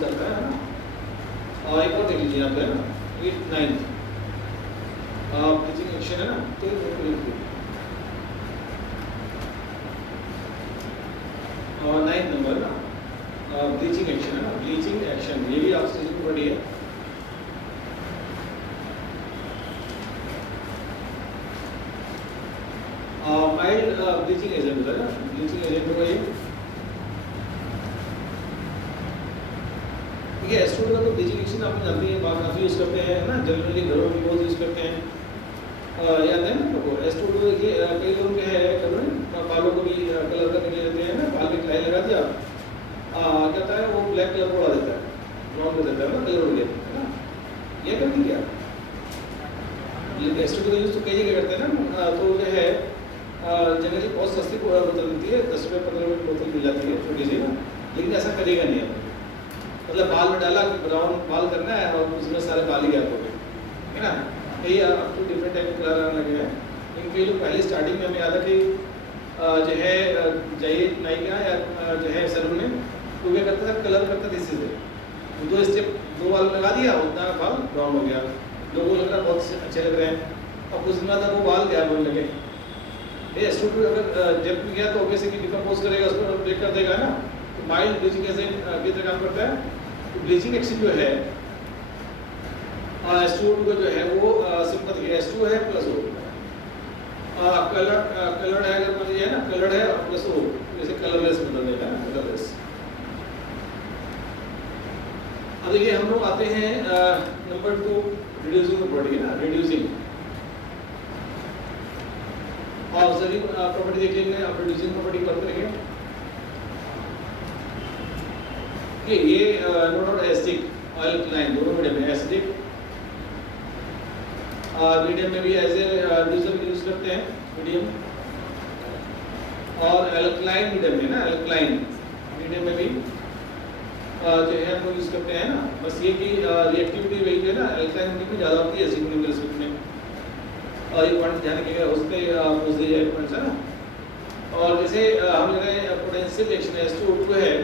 चलता है ना। एक और देख लीजिए यहाँ पे है ना 8th 9th ब्लीचिंग एक्शन है ना, तो और 9th नंबर ना ब्लीचिंग एक्शन है ना, ब्लीचिंग एक्शन ये भी ऑक्सीजन प्रॉपर्टी है। माइल्ड ब्लीचिंग एजेंट है ना, ब्लीचिंग एजेंट को ये ठीक है। H2O का तो ब्लीचिंग एक्शन आप जानते हैं, बाहर काफ़ी यूज़ करते हैं ना, जनरली घरों में बहुत यूज़ करते हैं, याद है ना आपको। H2O देखिए कई लोग क्या है बालों को भी कलर करने के लिए देते हैं ना, बाल में टाई लगा दिया, क्या होता है वो ब्लैक कलर उड़ा देता है, ब्राउन कर देता है ना, कलर उड़ गया है ना, ये करती क्या H2O का यूज़ तो कई जगह करते हैं ना, तो जो है जनरली बहुत सस्ती बोतल मिलती है, 10 रुपये 15 रुपये बोतल मिल जाती है छोटी सी ना, लेकिन ऐसा करेगा नहीं आप, मतलब बाल में डाला कि ब्राउन बाल करना है और उसमें सारे बाल ही गैप हो गए है ना, कई अब तो डिफरेंट टाइप कलर आने लगे हैं, लेकिन कई लोग पहले स्टार्टिंग में हमें याद है कि जो है जाइए नाई का या जो है सैलून में, तो क्या करता था कलर करता था इसी से, 2 स्टेप 2 बाल लगा दिया, उतना बाल ब्राउन हो गया, लोगों को लग रहा बहुत अच्छे लग रहे हैं, और कुछ दिन बाद वो बाल गैप होने लगे। H2O अगर जब भी गया तो ऑब्वियसली डिकम्पोज करेगा, उसको ब्रेक कर देगा ना, तो माइल्ड ब्लीचिंग एजेंट की तरह काम करता है। तो ब्लीचिंग एक्शन जो है H2O का जो है वो सिंपल है, H2O है प्लस O, कलर्ड है अगर मान लीजिए ना, कलर्ड है प्लस O, जैसे कलरलेस बदल देगा ना, कलरलेस। अब देखिए हम लोग आते हैं नंबर 2 रिड्यूसिंग प्रॉपर्टी है ना, रिड्यूसिंग ऑक्सिलिक प्रॉपर्टी देख लेंगे, अब रिड्यूसिंग प्रॉपर्टी बात करेंगे। ये नोट और एसिडिक अल्कलाइन दोनों मीडियम में, एसिडिक मीडियम में भी एज ए रिड्यूसर यूज करते हैं मीडियम, और अल्कलाइन मीडियम में ना, अल्कलाइन मीडियम में भी जो है हम लोग यूज करते हैं ना, बस ये कि रिएक्टिविटी वही है ना, अल्कलाइन मीडियम में ज़्यादा होती है एसिडिक मीडियम के रिस्पेक्ट में, और ये पॉइंट ध्यान रखिएगा, उस पर पूछ दिया जाए पॉइंट्स है ना। और जैसे हम ले रहे हैं पोटेंशियल रिएक्शन H2O2 है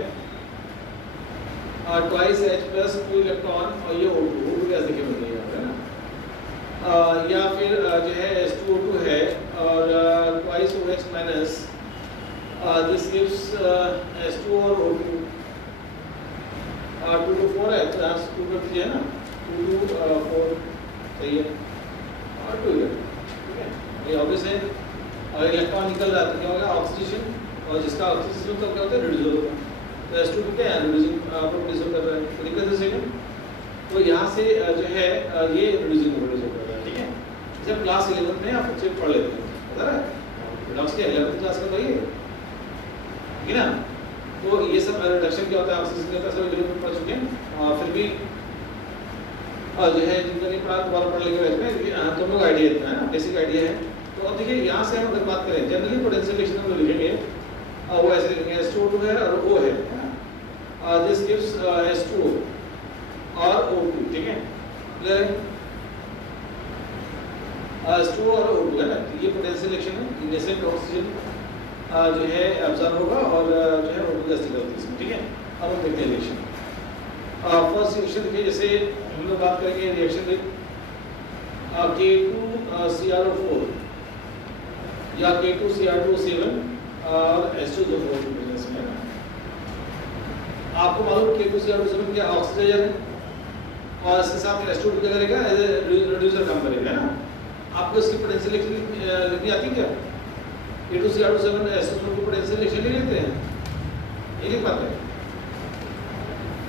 ट्वाइस H प्लस 2 इलेक्ट्रॉन, और ये O2 गैस देखिए बन गई है ना, या फिर जो है H2O2 है और twice OH minus, this gives H2 और O2 2 to 4 है, तो यहाँ 2 कर दीजिए ना, 2 to 4 सही है, और 2 है, ठीक है, ये ऑब्वियस है। और इलेक्ट्रॉन निकल रहा है तो क्या होगा ऑक्सीडेशन, और जिसका ऑक्सीडेशन होता है क्या होता है रिड्यूस होता है, तो H2 क्या है रिड्यूसिंग प्रॉपर्टीज कर रहा है, तो दिक्कत है सेकंड, तो यहाँ से जो है ये रिड्यूसिंग प्रॉपर्टीज कर रहा है, ठीक है। जब क्लास 11 में आप बच्चे पढ़ लेते हैं, पता है रिडॉक्स के 11th क्लास का तो ये ठीक है ना, तो ये सब रिडक्शन क्या होता है, ऑक्सीडेशन क्या होता है, सब पढ़ चुके हैं, और फिर भी और जो है जिनका नहीं पढ़ा दोबारा पढ़ लेंगे इसमें तुम लोग आइडिया इतना है ना, बेसिक आइडिया है। तो अब देखिए यहाँ से हम अगर बात करें जनरली पोटेंशियल इक्वेशन हम लिखेंगे वो ऐसे लिखेंगे S2O2 है और O है ना, दिस गिव्स S2O और O2, ठीक है क्लियर है। S2O और O2 है ना, ये पोटेंशियल इक्वेशन है, नेसेंट ऑक्सीजन जो है अब्जॉर्ब होगा और जो है O2 गैस निकलती है इसमें, ठीक है। अब हम देखते हैं रिएक्शन। फर्स्ट रिएक्शन देखिए, जैसे हम लोग बात करेंगे रिएक्शन विद K2CrO4 या K2Cr2O7 और H2O4 इसमें है ना। आपको मालूम K2Cr2O7 क्या ऑक्सीडाइजर है और इसके साथ H2O क्या करेगा, एज ए रिड्यूसर काम करेगा है ना। आपको इसकी पोटेंशियल लिखनी आती है क्या? K2Cr2O7 H2O की पोटेंशियल लिख लेते हैं, ये लिख पाते हैं।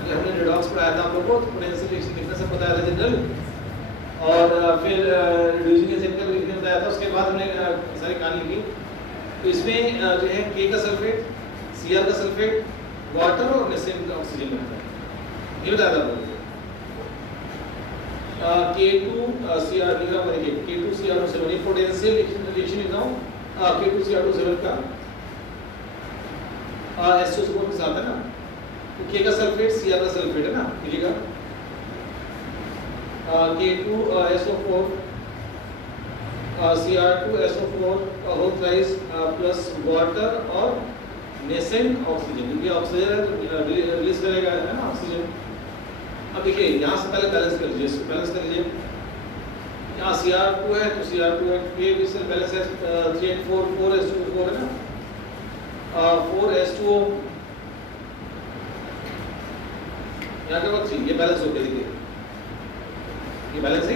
हमने रिडॉक्स पढ़ाया था आप लोगों को, तो पोटेंशियल रिएक्शन लिखने से बताया था जनरल, और फिर रिड्यूसिंग एजेंट का लिखने बताया था। उसके बाद हमने सारी कहानी लिखी। तो इसमें जो है K का सल्फेट, Cr का सल्फेट, वाटर और नेसेंट ऑक्सीजन बनता है, ये बताया था आप लोगों को। K2CrO7 ये पोटेंशियल रिएक्शन लिखा हूँ K2Cr2O7 का H2O के साथ है ना। तो K का सल्फेट, Cr का सल्फेट है ना, लिखिएगा K2SO4 Cr2SO4 का होल राइज प्लस वाटर और नेसेंट ऑक्सीजन, क्योंकि ऑक्सीजन रिलीज करेगा है ना ऑक्सीजन। अब देखिए यहाँ से पहले बैलेंस कर लीजिए, इसको बैलेंस कर लीजिए। यहाँ Cr2 है तो Cr2 है, ये भी से बैलेंस है 3 and 4 4S2O4 है ना, 4S2O यहाँ के बाद 3, ये बैलेंस हो गया। देखिए ये बैलेंस है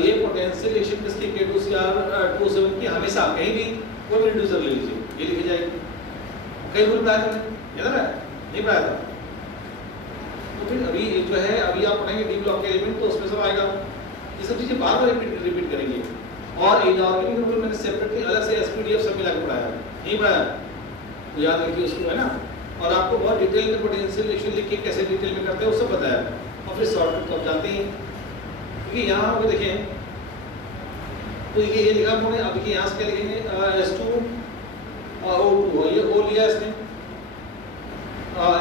ये पोटेंशियल रिएक्शन किसकी K2Cr2O7 की हमेशा कहीं भी कोई भी रिड्यूसर ले लीजिए, ये लिखी जाएगी। कई रूल पढ़ाया था याद है नहीं पढ़ाया था? तो फिर अभी जो है अभी आप पढ़ेंगे डी ब्लॉक के एलिमेंट, तो उसमें सब आएगा। ये सब चीजें बार बार रिपीट करेंगे। और इनऑर्गेनिक रूल मैंने सेपरेटली अलग से SPDF सब मिला के पढ़ाया, नहीं पढ़ाया तो याद रखिए उसको है ना। और आपको बहुत डिटेल में पोटेंशियल रिएक्शन लिख के कैसे डिटेल में करते हैं वो सब बताया। और फिर शॉर्टकट कब जाते हैं, क्योंकि यहाँ हम देखें तो ये लिखा हमने। अब देखिए यहाँ से क्या लिखेंगे H2O2, ये O लिया इसने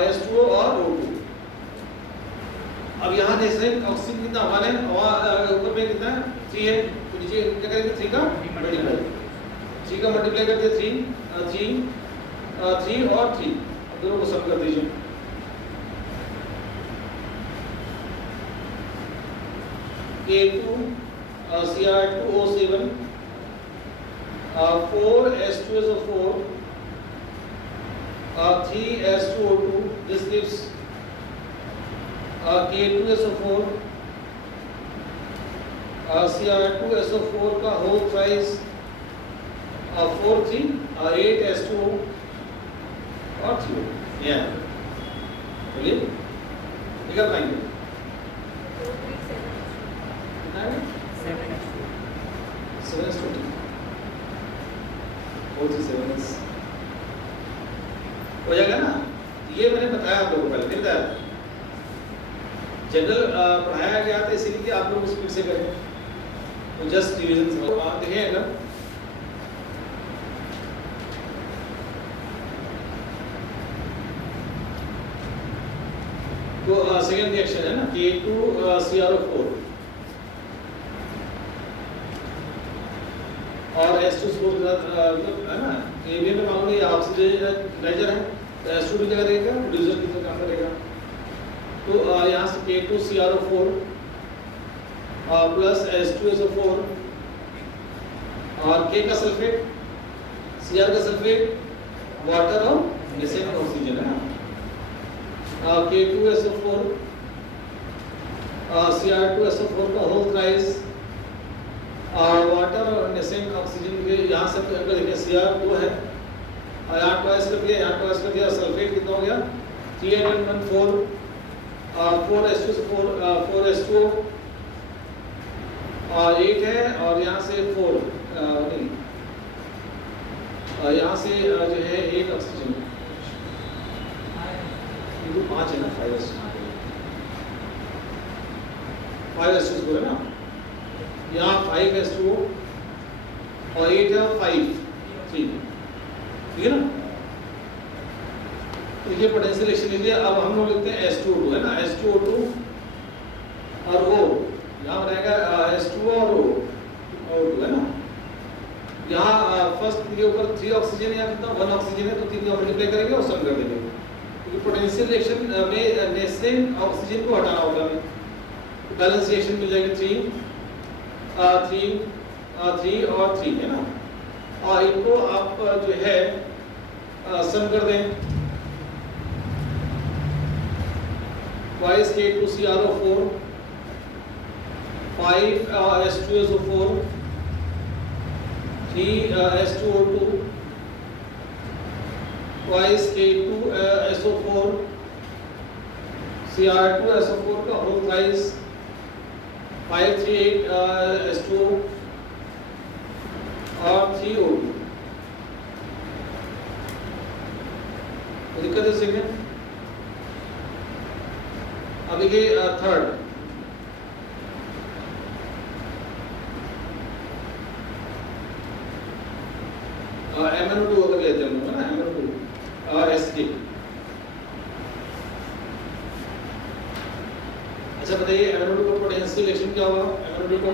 H2O और O2। अब यहाँ नेसेंट ऑक्सीजन कितना 1 है और ऊपर में कितना 3 है, तो नीचे क्या करेंगे 3 का मल्टीप्लाई, 3 का मल्टीप्लाई कर दिया 3 और 3, दोनों को सम कर दीजिए। K2Cr2O7 4S2SO4 3S2O2, this gives K2SO4 Cr2SO4 का होल प्राइस 4 3 8S2O और 3 yeah बोलिए निकल पाएंगे 7S2 47 हो जाएगा ना। ये मैंने बताया आप लोगों को पहले नहीं बताया, जनरल पढ़ाया गया था इसीलिए कि आप लोग स्पीड से करें, तो जस्ट रिवीजन समझ आप देखें अगर तो सेकंड रिएक्शन है ना K2CrO4 और H2SO4 के साथ मतलब है ना, ये भी मैं मालूम है ऑक्सीडाइजर है, तो H2 क्या करेगा रिड्यूसर की तरह काम करेगा। तो यहाँ से K2CrO4 प्लस H2SO4 और K का सल्फेट, Cr का सल्फेट, वाटर और नेसेंट ऑक्सीजन है ना। K2SO4 Cr2SO4 का होल राइज वाटर और नेसेंट ऑक्सीजन के यहाँ से देखिए Cr 2 है और यहाँ ट्वाइस कर दिया, यहाँ ट्वाइस कर दिया, सल्फेट कितना हो गया 3N14 4S2 और 8 है और यहाँ से 4 नहीं यहाँ से जो है 1 ऑक्सीजन, ये 5 है ना 5 5H2 है ना, यहाँ 5H2O और 8 है 5 3, ठीक है ना। तो ये पोटेंशियल रिएक्शन लीजिए। अब हम लोग लिखते हैं H2O2 है ना, H2O2 और O, यहाँ बनाएगा H2O और O2 है ना। यहाँ फर्स्ट के ऊपर 3 ऑक्सीजन है, कितना 1 ऑक्सीजन है, तो 3 का मल्टीप्लाई करेंगे और सम कर देंगे, क्योंकि पोटेंशियल रिएक्शन में नेसेंट ऑक्सीजन को हटाना होगा हमें। बैलेंस रिएक्शन मिल जाएगी 3 और 3 है ना, और इनको आप जो है सम कर दें। twice K2CrO4, 5 H2SO4, 3 H2O2, twice K2SO4, Cr2SO4 का होल प्राइस 538 H2O और 3O2। दिक्कत है सेकंड। अब देखिए थर्ड, MnO2 अगर लेते हैं हम लोग ना, MnO2 Sd। अच्छा बताइए MnO2 का पोटेंशियल रिएक्शन क्या होगा? MnO2 का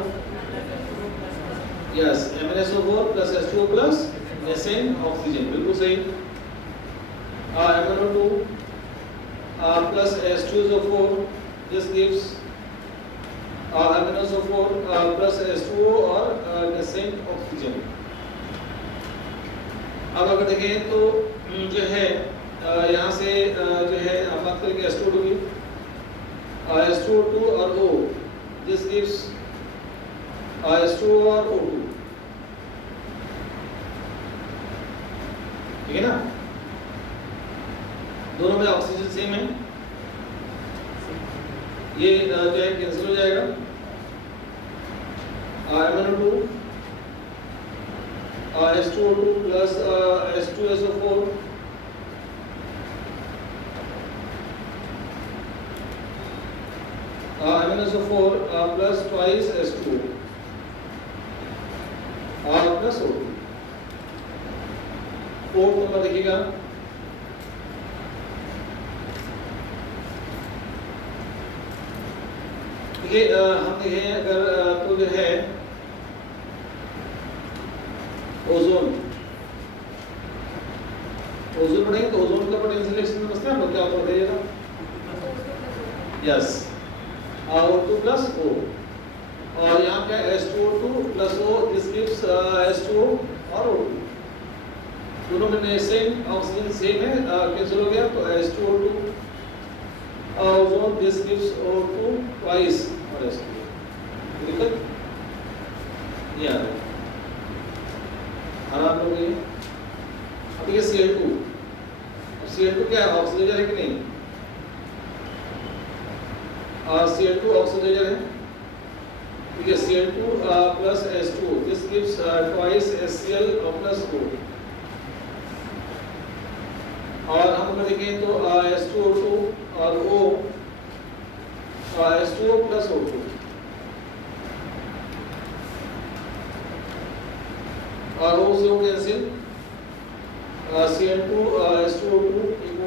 yes MnSO4 plus H2O plus nascent oxygen, बिल्कुल सही। MnO2 plus H2SO4, this gives MnSO4 plus H2O और nascent oxygen। अब अगर देखें तो जो है यहाँ से जो है हम बात करेंगे H2O2 की, H2O2 और O, this gives H2O और O2, ठीक है ना। दोनों में ऑक्सीजन सेम है, ये जो है कैंसिल हो जाएगा। MnO2 H2O2 plus H2SO4 MnSO4 plus twice H2O और प्लस O2। फोर्थ नंबर देखिएगा, हम देखें अगर तो जो है ओजोन पढ़ेंगे तो ओजोन का पोटेंशियल रिएक्शन में बसता है तो क्या होता है बताइएगा? यस O2 प्लस O, और यहाँ क्या H2O2 plus O, this gives H2O और O2। दोनों में नेसेंट ऑक्सीजन सेम है, कैंसिल हो गया तो H2O2 ozone, this gives O2 twice और H2O। दिक्कत ये आ रहा है आराम हो गई। अब ये Cl2, अब Cl2 क्या है? ऑक्सीडाइजर है कि नहीं? Cl2 ऑक्सीडाइजर है, ठीक है। Cl2 plus H2O, this gives twice HCl और प्लस O। और हम अगर देखें तो H2O2 और O, H2O प्लस O2 और O से O कैंसिल, Cl2 H2O2 एक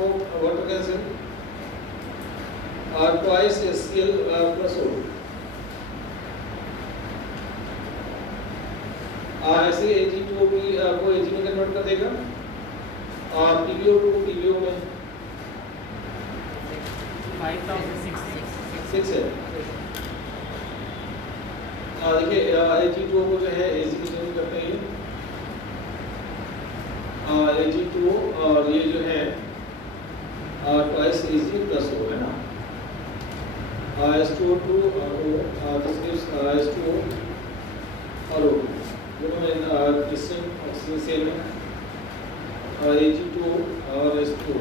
वाटर कैंसिल और ट्वाइस HCl प्लस O। ऐसे Ag2O भी को Ag में कन्वर्ट कर देगा और PbO2 PbO में 6 है। देखिए Ag2O को जो है Ag में चेंज करते हैं, Ag2O और ये जो है ट्वाइस Ag प्लस O है ना, H2O2 और O, दिस गिव्स H2O और O। दोनों में डिस्टिंक्ट ऑक्सीजन सेम है, Ag2O और H2O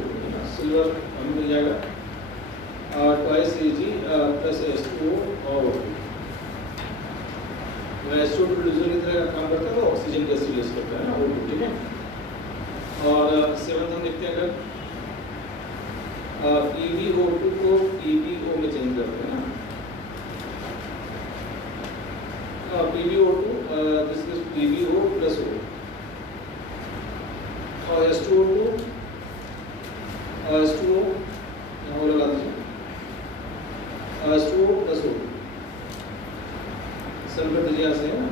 सिल्वर हमें मिल जाएगा ट्वाइस Ag प्लस H2O और O। H2O रिड्यूसर की तरह काम करता है तो ऑक्सीजन गैस रिलीज करता है ना O2, ठीक है। और सेवंथ हम देखते हैं अगर PbO2 को PbO में चेंज करते हैं ना, PbO2, this is PbO plus O, और H2O2, H2O यहाँ वो लगा दीजिए, H2O plus O, सम कर दीजिए यहाँ से, है ना।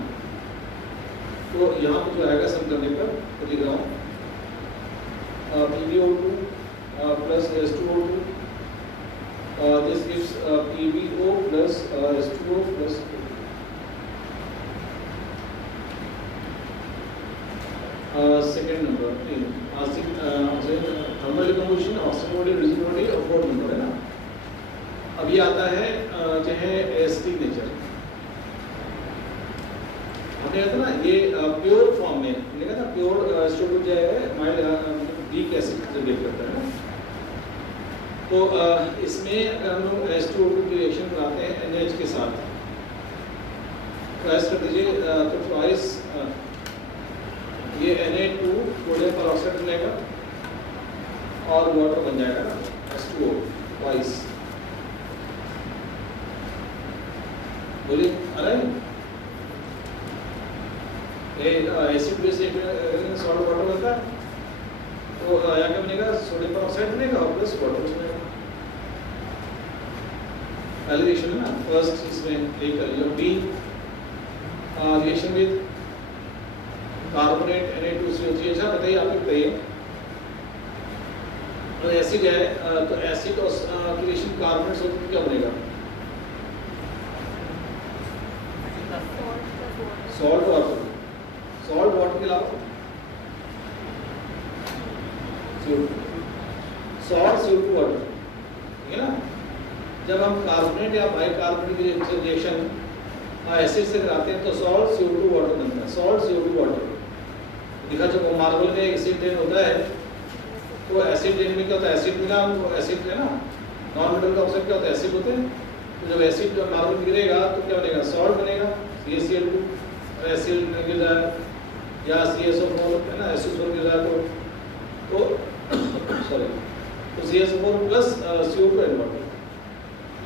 तो यहाँ पर जो आएगा सम करने पर तो लिख रहा हूँ PbO2 plus H2O2, this gives PbO plus H2O plus O. Second number, thermal decomposition, oxygen body, rigid body और फोर्थ नंबर है ना। अब ये आता है जो है एसिडिक नेचर। हमने कहा था ना ये प्योर फॉर्म में, हमने कहा था प्योर स्टोरेज जो है माइल्ड वीक एसिड से बिहेव करता है ना। तो इसमें अगर हम लोग H2O2 की रिएक्शन कराते हैं NaH के साथ, तो ऐसा कर दीजिए, तो ट्वाइस ये Na2 सोडियम परऑक्साइड बनेगा और वाटर बन जाएगा ना H2O ट्वाइस। बोलिए आ रहा है? एसिड बेस सॉल्ट वाटर बनता है, तो यहाँ क्या बनेगा, सोडियम परऑक्साइड बनेगा और प्लस वाटर बनेगा। पहले रिएक्शन है ना, फर्स्ट इसमें एक B reaction with carbonate Na2CO3। अच्छा बताइए, आप बताइए, तो एसिड है, तो एसिड और की रिएक्शन कार्बोनेट से क्या बनेगा? सॉल्ट वाटर, सॉल्ट वाटर के अलावा सॉल्ट CO2 वाटर, ठीक है ना। जब हम कार्बोनेट या बाइकार्बोनेट रिएक्शन एसिड से कराते हैं तो सॉल्ट CO2 वाटर बनता है, सॉल्ट CO2 वाटर। देखा जब मार्बल में एसिड रेन होता है तो एसिड रेन में क्या होता है, एसिड मिला हमको, एसिड है ना, नॉन मेटल का ऑक्साइड क्या होता है, एसिड होते हैं। तो जब एसिड मार्बल गिरेगा तो क्या बनेगा, सॉल्ट बनेगा, CaCl2 एसिड गिर रहा है, या CSO4 है ना, SO4 गिर रहा है, तो सॉरी, तो CSO4 plus CO2 and water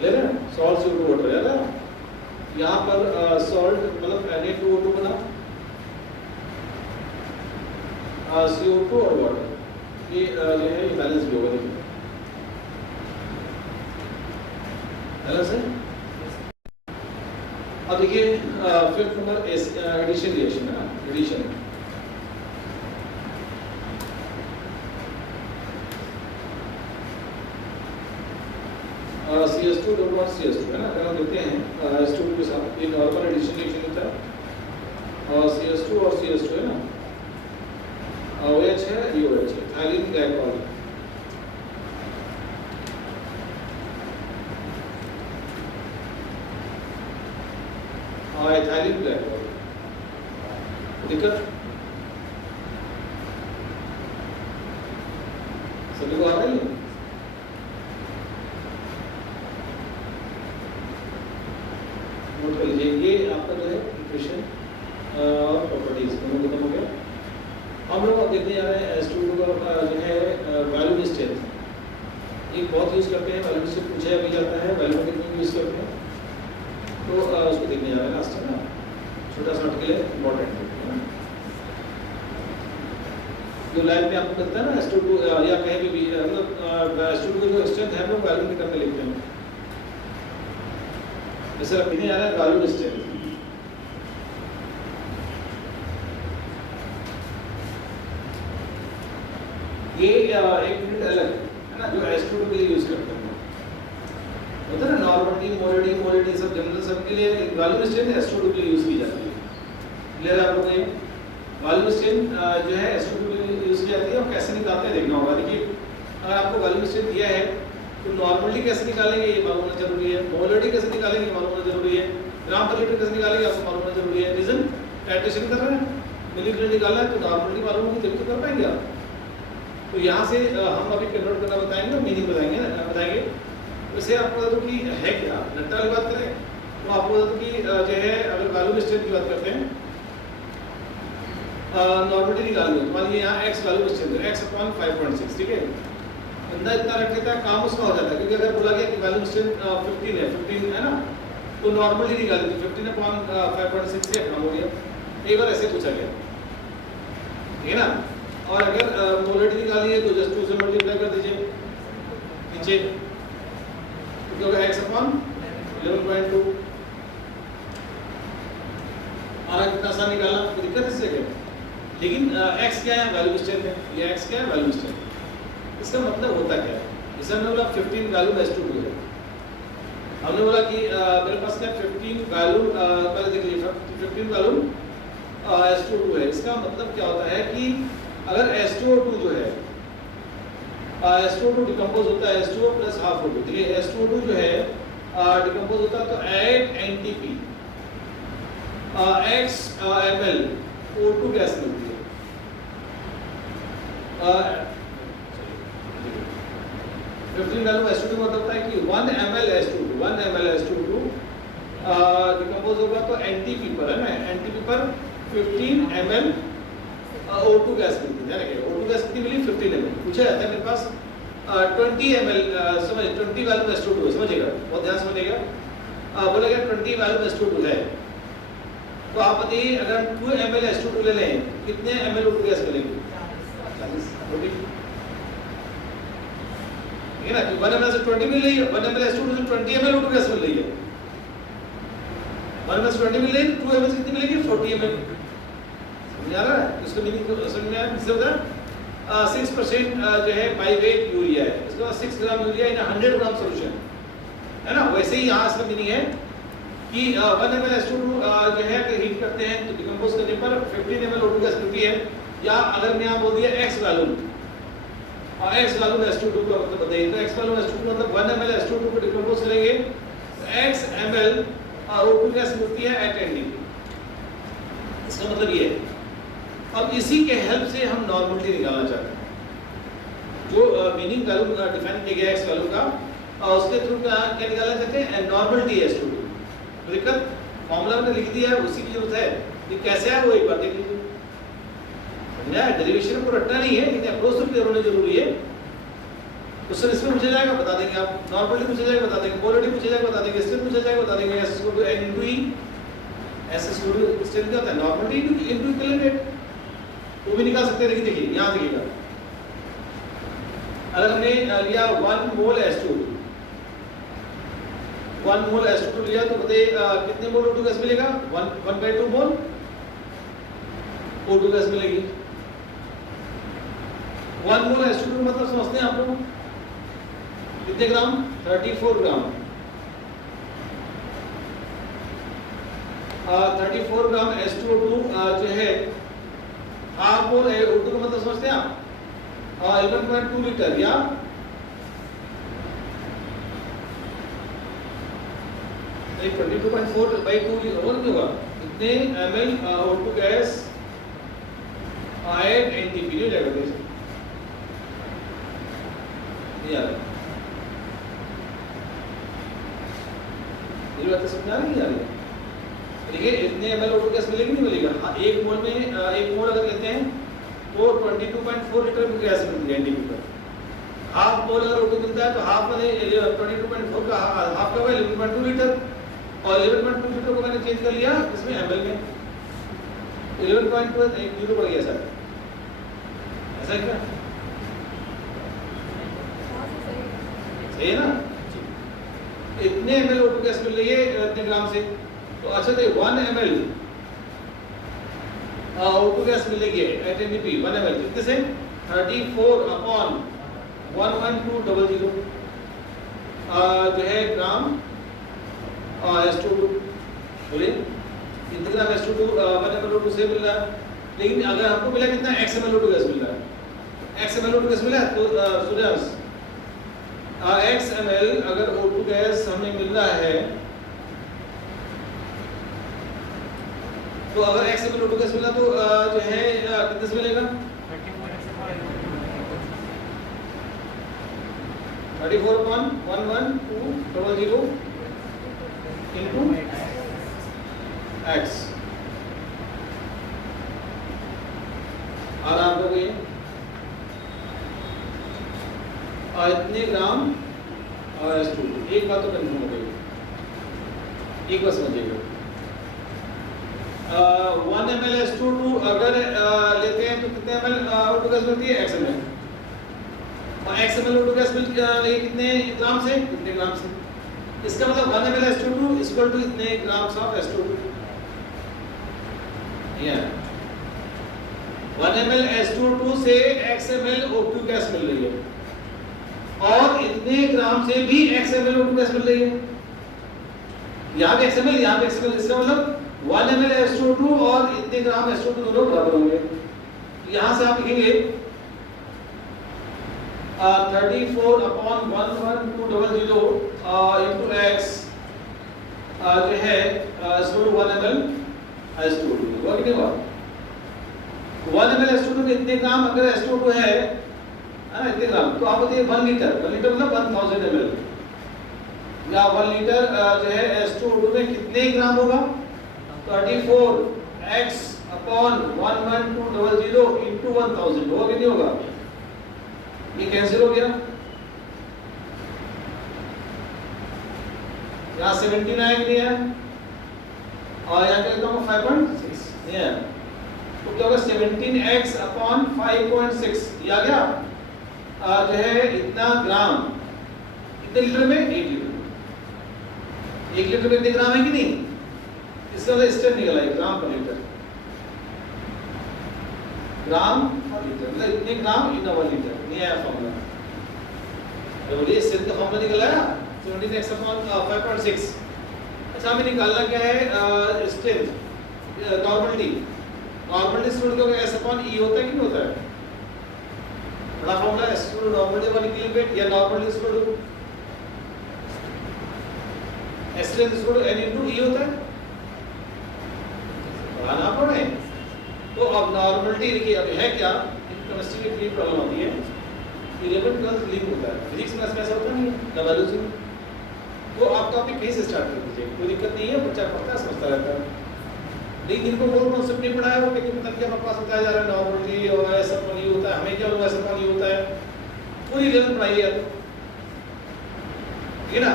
ले रहे हैं, सॉल्ट CO2 वाटर है ना। यहाँ पर सॉल्ट मतलब Na2O2 बना, CO2 और वाटर, ये जो है ये बैलेंस भी होगा, देखिए बैलेंस है। अब देखिए फिफ्थ नंबर एडिशन रिएक्शन है ना, addition. CS2 double bond CS2 है ना, अगर हम देखते हैं H2 के साथ ये नॉर्मल एडिशन रिएक्शन होता है, और CS2 और CS2 है ना, OH है, ये OH है, थाइलिन ग्लाइकॉल, एथिलीन ग्लाइकॉल। दिक्कत सभी को आ रही है? नोट कर लीजिए, ये आपका जो है इक्वेशन और प्रॉपर्टीज दोनों खत्म हो गया। हम लोग अब देखने जा रहे हैं H2O का जो है वैल्यूम स्ट्रेंथ। ये बहुत यूज़ करते हैं, वैल्यूम से पूछा भी जाता है, वैल्यूम कितने यूज़ करते हैं, तो उसको देखने जा रहे हैं लास्ट में ना, छोटा सा के लिए इम्पोर्टेंट है ना। जो लाइफ में आपको मिलता है ना H2O या कहीं भी मतलब H2O की जो स्ट्रेंथ है हम लोग वैल्यूम के टर्म में लिखते हैं। जैसे लिखने जा रहा है वैल्यूम स्ट्रेंथ, ये एक यूनिट अलग है ना, जो H2O के लिए यूज करते हैं, होता है ना नॉर्मलिटी, मोलिटी सब जनरल सब के लिए वैल्यूम स्ट्रेंथ H2O के लिए यूज की जाती है। क्लियर है आप लोगों को? ये वैल्यूम स्ट्रेंथ जो है H2O के लिए यूज की जाती है, और कैसे निकालते हैं देखना होगा। देखिए अगर आपको वैल्यूम स्ट्रेंथ दिया है तो नॉर्मलिटी कैसे निकालेंगे ये मालूम होना जरूरी है, मोलिटी कैसे निकालेंगे मालूम होना जरूरी है, ग्राम पर लीटर कैसे निकालेंगे आपको मालूम होना जरूरी है। रीजन टाइट्रेशन कर रहे हैं, मिलीलीटर निकालना है तो नॉर्मलिटी मालूम होगी तभी तो कर पाएंगे आप। तो यहाँ से हम अभी कन्वर्ट करना बताएंगे और मीनिंग बताएंगे। वैसे आपको बता दूँ कि है क्या, नट्टा वाली बात करें तो आपको बता दूँ कि जो है अगर वैल्यूम स्ट्रेंथ की बात करते हैं, नॉर्मलिटी निकालेंगे तो मान लीजिए यहाँ x वैल्यूम स्ट्रेंथ है x/5.6, ठीक है। बंदा इतना रख देता है, काम उसका हो जाता है, क्योंकि अगर बोला गया कि वैल्यूम स्ट्रेंथ 15 है ना, तो नॉर्मली निकाल दी 15/5.6 से कम हो गया। एक बार ऐसे पूछा गया, ठीक है ना। और अगर मोलरिटी निकालनी है तो जस्ट 2 से मल्टीप्लाई कर दीजिए नीचे, क्योंकि होगा x/11.2। और कितना आसान निकालना, कोई दिक्कत इससे क्या। लेकिन x क्या है, वैल्यू स्टेट है, ये x क्या है, वैल्यू स्टेट। इसका मतलब होता क्या है, इसे हमने बोला 15 वैल्यू S22 है। हमने बोला कि मेरे पास क्या 15 वैल्यू, पहले देख लीजिए 15 वैल्यू S22 है। इसका मतलब क्या होता है कि अगर S2O2 जो है, S2O2 डिकम्पोज होता है H2O प्लस हाफ O2। देखिए S2O2 जो है डिकम्पोज होता है तो 8 NTP x ml O2 gas मिलती है। 15 वैल्यू S22 मतलब होता है कि 1 ml S22 डिकम्पोज होगा तो NTP पर, है ना, NTP पर 15 ml O2 गैस मिलती है। O2 गैस कितनी मिली, 15 ml। पूछा जाता है मेरे पास 20 ml, समझ 20 वैल्यू S22 है, समझिएगा, बहुत ध्यान समझिएगा। बोला गया 20 वैल्यू S22 है, तो आप बताइए अगर 2 ml S22 ले लें कितने ml O2 गैस मिलेंगे, 40। ठीक है ना, 1 ml से 20 मिल रही है, 1 ml S22 से 20 ml O2 गैस मिल रही है। 1 ml से 20 मिल रही है, 2 ml से कितनी मिलेगी, 40 ml। समझ आ रहा है इसका मीनिंग, समझ में आया किससे होता है। 6% जो है बाय वेट यूरिया है, इसके बाद 6 gram urea in 100 gram solution, है ना। वैसे ही यहाँ इसका मीनिंग है कि 1 ml S22 जो है अगर हीट करते हैं तो डिकम्पोज करने पर 15 ml O2 गैस मिलती है। या अगर मैं यहाँ बोल दिया x वैल्यू और x वैल्यू S22 का मतलब बताइए, तो x वैल्यू S22 मतलब 1 ml S22 को डिकम्पोज करेंगे तो x ml O2 गैस मिलती है at NTP। इसका मतलब ये है। अब इसी के हेल्प से हम नॉर्मलिटी निकालना चाहते हैं, जो मीनिंग वैल्यू डिफाइन किया गया x वैल्यू का, उसके थ्रू क्या निकालना चाहते हैं, नॉर्मलिटी S22। दिक्कत फॉर्मूला में लिख दिया है, उसी की जरूरत है, ये कैसे है वो एक बार देख लीजिए। समझा, डेरिवेशन को रटना नहीं है, लेकिन अप्रोच तो क्लियर होना जरूरी है। क्वेश्चन इसमें पूछा जाएगा बता देंगे आप, नॉर्मलिटी पूछा जाएगा बता देंगे, मोलरिटी पूछा जाएगा बता देंगे, स्टेट पूछा जाएगा बता देंगे, S = N × E। S = state क्या होता है, नॉर्मलिटी × इक्विवेलेंट रेट, वो भी निकाल सकते हैं। लेकिन देखिए यहाँ देखिएगा, अगर हमने लिया 1 मोल S22, 1 मोल S22 लिया तो बताइए कितने मोल O2 गैस मिलेगा, 1/2 मोल O2 गैस मिलेगी। 1 मोल S22 मतलब समझते हैं आप लोग कितने ग्राम, 34 ग्राम। 34 ग्राम S2O2 जो है हाफ मोल O2 का मतलब समझते हैं आप 11.2 लीटर या 22.4/2 लीटर होगा, इतने ml O2 gas at NTP ले जाएगा। यार ये बात समझ आ रही है। देखिए इतने ml O2 गैस मिलेगी नहीं मिलेगा, हाँ, एक मोल में 1 मोल अगर लेते हैं तो 22.4 लीटर की गैस मिलती है NTP पर। हाफ मोल अगर O2 मिलता है तो हाफ में 22.4 का हाफ का 11.2 लीटर, और 11.2 लीटर को मैंने चेंज कर लिया इसमें ml में, 11.2 एक जीरो बढ़ गया सर, ऐसा है क्या, सही है ना। इतने ml O2 गैस मिल रही है इतने ग्राम से, तो अच्छा तो 1 ml O2 गैस मिलेगी at NTP 1 ml कितने से 34/11200 जो है ग्राम S22। बोलिए कितने ग्राम S22 1 ml O2 से मिल रहा है। लेकिन अगर हमको मिला कितना x ml O2 गैस मिल रहा है, x ml O2 गैस मिला है तो सूर्यांश x ml अगर O2 गैस हमें मिल रहा है तो अगर x ml O2 गैस मिला तो जो है कितने से मिलेगा, 34/11200 into x। और आप लोग ये इतने ग्राम S2, एक बात तो कंफर्म हो गई। एक बार समझिएगा, 1 ml H2O अगर लेते हैं तो कितने ml O2 गैस मिलती है? x ml। और x ml O2 गैस मिलती है कितने ग्राम से? कितने ग्राम से? इसका मतलब 1 ml H2O इक्वल टू इतने ग्राम्स ऑफ H2O। ये 1 ml H2O से x ml O2 गैस मिल रही है और इतने ग्राम से भी x ml O2 गैस मिल रही है। यहाँ पे x ml, यहाँ पे x ml, इसका मतलब 1 ml H2O और इतने ग्राम H2O दोनों बराबर होंगे। यहाँ से आप लिखेंगे 34/11200 into x जो है 1 ml H2O हुआ कि नहीं हुआ? 1 ml H2O में इतने ग्राम अगर H2O है ना, इतने ग्राम, तो आप बताइए 1 लीटर मतलब 1000 ml या 1 लीटर जो है H2O में कितने ग्राम होगा? 34x/11200 into 1000 होगा कि नहीं होगा? ये कैंसिल हो गया, यहाँ 17 आएगा नहीं है और यहाँ क्या लिखता हूँ 5.6 ये है, तो क्या होगा 17x/5.6 ये आ गया जो है इतना ग्राम, कितने लीटर में? 1 लीटर। 1 लीटर में इतने ग्राम है कि नहीं? इसका मतलब स्टेप निकला है ग्राम पर लीटर, ग्राम पर लीटर मतलब इतने ग्राम इन 1 लीटर, नहीं आया फॉर्मूला। तो बोलिए इससे का फॉर्मूला निकला है 17x/5.6। अच्छा हमें निकालना क्या है? Strength, normality. नॉर्मलिटी स्टूडेंट को S/E होता है कि नहीं होता है? बड़ा फॉर्मूला है स्टूडेंट नॉर्मलिटी वाली के लिए या normality student strength student N into E होता है, पढ़ाना पड़े। तो अब नॉर्मलिटी देखिए, अब है क्या, केमिस्ट्री में कोई प्रॉब्लम आती है, 11 12 लिंक होता है, फिजिक्स में ऐसा होता नहीं है ना, बायोलॉजी में। तो आप टॉपिक कहीं से स्टार्ट कर दीजिए, कोई दिक्कत नहीं है, बच्चा पढ़ता है समझता रहता है। लेकिन जिनको मूल कॉन्सेप्ट नहीं पढ़ाया वो लेकिन पता क्या बकवास बताया जा रहा है, नॉर्मलिटी और ऐसा पानी होता है, हमें क्या लोग ऐसा पानी होता है, पूरी लेवल पढ़ाइए आप, ठीक है ना?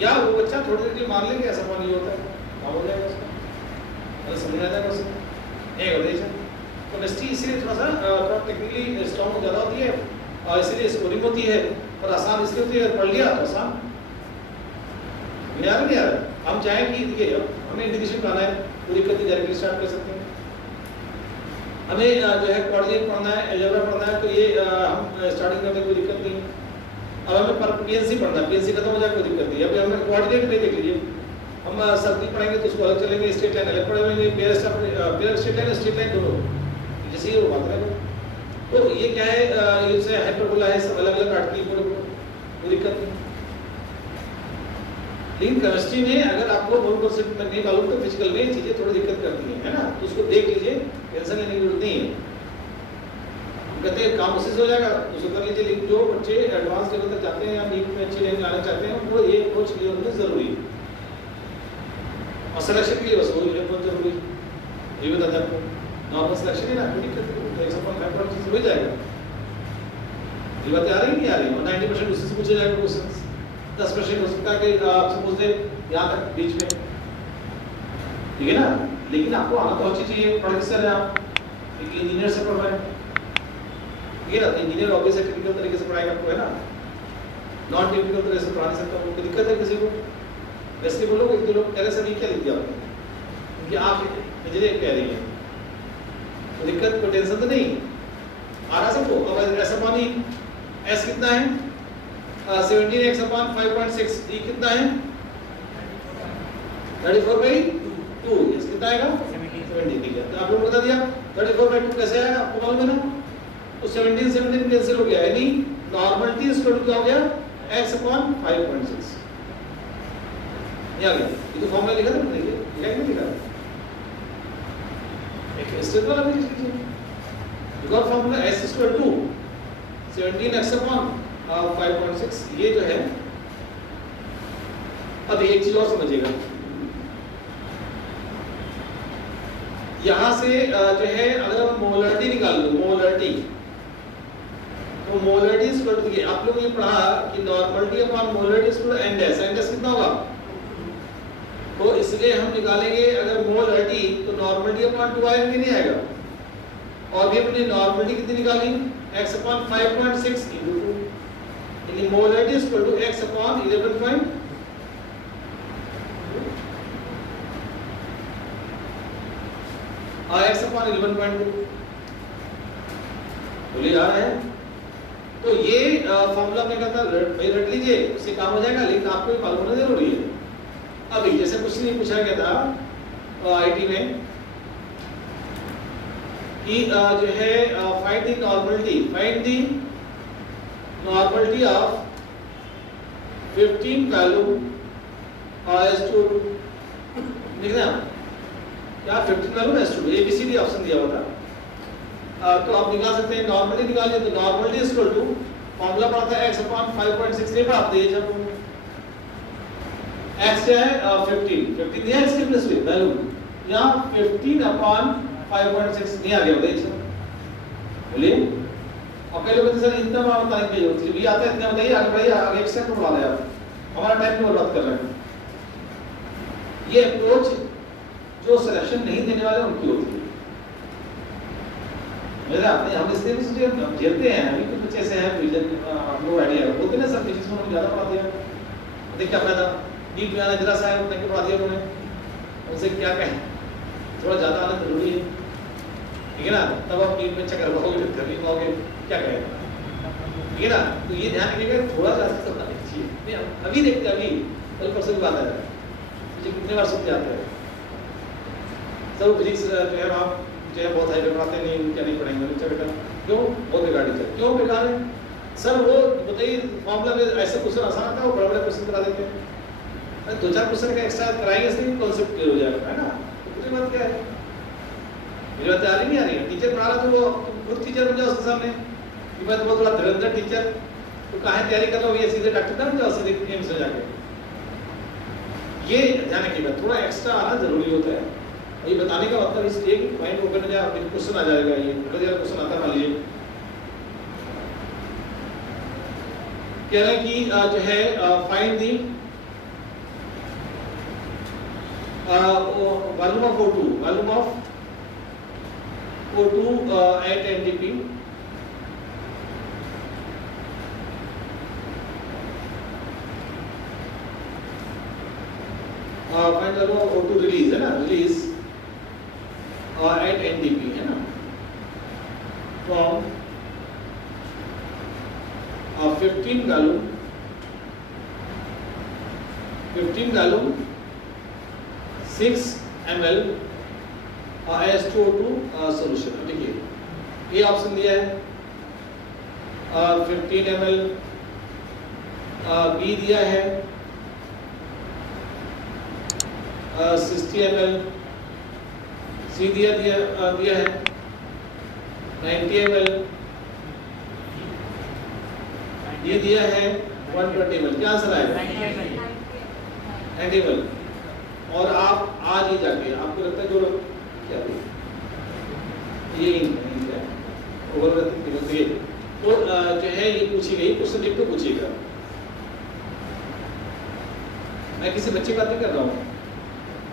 या वो बच्चा थोड़ी देर के लिए मान लेंगे ऐसा पानी होता है, काम हो जाएगा उसका, अगर समझ में आता है उसको एक ऑर्डिनेशन। केमिस्ट्री इसीलिए थोड़ा टेक्निकली स्ट्रॉन्ग ज़्यादा होती है और इसीलिए स्कोरिंग होती है, और आसान इसलिए होती है पढ़ लिया तो आसान नहीं आ रहा। हम चाहें कि देखिए हमें इंटीग्रेशन पढ़ाना है, कोई दिक्कत नहीं, डायरेक्टली स्टार्ट कर सकते हैं। हमें जो है कोऑर्डिनेट पढ़ना है, अलजेब्रा पढ़ना है, तो ये हम स्टार्टिंग करते कोई दिक्कत नहीं। अब हमें पीएनसी पढ़ना है, पीएनसी खत्म हो जाए कोई दिक्कत नहीं। अभी हमें कोऑर्डिनेट में देख लीजिए, हम सर्किल पढ़ेंगे तो उसको अलग चलेंगे, स्ट्रेट लाइन अलग पढ़ेंगे, पेयर स्ट्रेट लाइन दोनों जैसे ही वो बात करेंगे। तो ये क्या है, ये से हाइपरबोला है, सब अलग अलग काटती है, कोई दिक्कत नहीं। लेकिन केमिस्ट्री में अगर आपको मूल कॉन्सेप्ट में नहीं मालूम तो फिजिकल में चीजें थोड़ी दिक्कत करती हैं, है ना, तो उसको देख लीजिए, टेंशन लेने की जरूरत नहीं है। कहते हैं काम उसी से हो जाएगा, उसको कर लीजिए। लेकिन जो बच्चे एडवांस लेवल तक जाते हैं या नीट में अच्छी रैंक लाना चाहते हैं वो ये अप्रोच क्लियर होना जरूरी है, और सिलेक्शन के लिए बस वो बहुत जरूरी है। ये बताता है आपको नॉर्मल सिलेक्शन है ना, कोई दिक्कत नहीं, तो 105% हो जाएगा। ये बात आ रही नहीं आ रही, और 90% उससे से पूछा जाएगा क्वेश्चन, 10% हो सकता है कि आपसे पूछ दे यहाँ तक बीच में, ठीक है ना। लेकिन आपको आना तो अच्छी चाहिए, पढ़ किससे रहे आप, एक इंजीनियर से पढ़ रहे हैं, ठीक है ना। इंजीनियर ऑब्वियसली टेक्निकल तरीके से पढ़ाएगा आपको, है ना, नॉन टेक्निकल तरीके से पढ़ा नहीं सकता। कोई दिक्कत है किसी को? वैसे बोलो एक दो लोग कह रहे सर ये क्या लिख दिया आपने, क्योंकि आप इंजीनियर कह रही हैं, तो दिक्कत कोई टेंशन तो नहीं आ रहा सबको। अब ऐसा पानी एस कितना है 17x/5.6, ई कितना है 34/2, इस कितना आएगा 70, ठीक है। तो आप लोगों को बता दिया 34/2 कैसे आएगा आपको मालूम है ना, तो 17 कैंसिल हो गया, यानी नॉर्मलिटी स्क्वायर क्या हो गया x/5.6 ये आ गया। ये तो फॉर्मूला लिखा था ना, देखिए लिखा है, लिखा है एक स्टेप वाला भी लिख लीजिए, बिकॉज़ फॉर्मूला s = 17x/5.6 ये जो है। अब एक चीज और समझिएगा, यहां से जो है अगर हम मोलरिटी निकाल लो, मोलरिटी, तो मोलरिटी स्क्वायर देखिए आप लोगों ने पढ़ा कि normality upon molarity square N dash कितना होगा तो इसलिए हम निकालेंगे अगर मोलरिटी तो नॉर्मलिटी अपॉन 2 आएगा कि नहीं आएगा, और भी हमने नॉर्मलिटी कितनी निकाली x अपॉन 5.6 into 2, यानी molarity is equal to x upon 11. x upon 11.2 बोलिए आ रहा है। तो ये फॉर्मूला में कहता भाई रट लीजिए, उससे काम हो जाएगा, लेकिन आपको ये मालूम होना जरूरी है। अभी जैसे कुछ नहीं पूछा गया था आईटी में कि जो है find the normality of 15 value S2 लिख रहे हैं क्या 15 वैल्यू S2 ABCD ऑप्शन दिया हुआ था। तो आप निकाल सकते हैं नॉर्मलिटी निकालिए, तो normality is equal to formula पड़ता है x अपॉन 5.6 नहीं पढ़ाते हैं जब x क्या है 15 दिया x के प्लस में वैल्यू, यहाँ 15 अपॉन 5.6 नहीं आ गया बताइए बोलिए। और कई लोग कहते सर इतना बड़ा बताने की जरूरत है, भी आता है इतना बताइए आगे बढ़िए, आगे एक स्टेप बढ़ा दें आप, हमारा टाइम की बर्बाद कर रहे हैं। ये अप्रोच जो सिलेक्शन नहीं देने वाले उनकी होती है। मेरे आपने हम इसलिए भी सोचे हम झेलते हैं, अभी कुछ बच्चे ऐसे हैं विजन नो आइडिया बोलते ना सर फिजिक्स में हम ज्यादा पढ़ा दिया, देख क्या फायदा नीट में आना जरा सा है उतना क्यों पढ़ा दिया उन्होंने, उनसे क्या कहें, थोड़ा ज्यादा आना जरूरी है, ठीक है ना, तब आप नीट में अच्छा कर पाओगे, कर नहीं पाओगे, क्या कहें, ठीक है ना। तो ये ध्यान रखिएगा थोड़ा सा समझना चाहिए, नहीं हम अभी देखते हैं, अभी कल परसों की बात है, मुझे कितने बार समझ जाता है सब फिजिक्स जो है आप जो है बहुत हाई पे पढ़ाते नहीं, क्या नहीं पढ़ाएंगे बच्चा बेटा, क्यों बहुत बेकार टीचर, क्यों बेकार है सर, वो बताइए फॉर्मूला में ऐसे क्वेश्चन आसान आता है, वो बड़े बड़े क्वेश्चन करा देते हैं, अरे 2-4 क्वेश्चन का एक्स्ट्रा कराएंगे इसलिए कॉन्सेप्ट क्लियर हो जाएगा, है ना। तो पूरी बात क्या है, मेरी बात आ रही नहीं आ रही है, टीचर पढ़ा रहा तो वो खुद टीचर बन जाओ उसके सामने कि मैं तो बहुत बड़ा धुरंधर टीचर, तो कहाँ तैयारी कर लो, ये सीधे डॉक्टर बन जाओ सीधे एम्स में जाके, ये ध्यान रखिएगा थोड़ा एक्स्ट्रा आना जरूरी होता है। ये बताने का मतलब इसलिए कि माइंड ओपन हो जाए, आपके क्वेश्चन आ जाएगा, ये अगर क्वेश्चन आता मान लीजिए कह रहे हैं कि जो है find the volume of O2 at NTP find volume of O2 release है ना, रिलीज at NTP है ना, from 15 gallon 6 ml H2O2 solution। देखिए ये ऑप्शन दिया है 15 ml, बी दिया है 60 ml, सी दिया है 90 ml, ये दिया है 120 ml, क्या आंसर आएगा 90 ml। और आप आज ही जाके आपको लगता है जो क्या ये तो जो है ये पूछी गई क्वेश्चन लिख के पूछिएगा, मैं किसी बच्चे की बात नहीं कर रहा हूँ,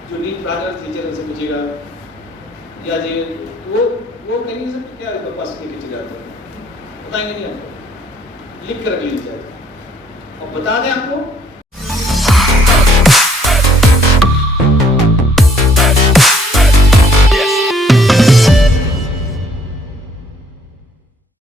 जो नीट पढ़ाने वाले टीचर उनसे पूछिएगा, या जी वो कहेंगे सर क्या बकवास लेके चले जाते हैं, बताएंगे नहीं आपको, लिख कर रख लीजिए और बता दें आपको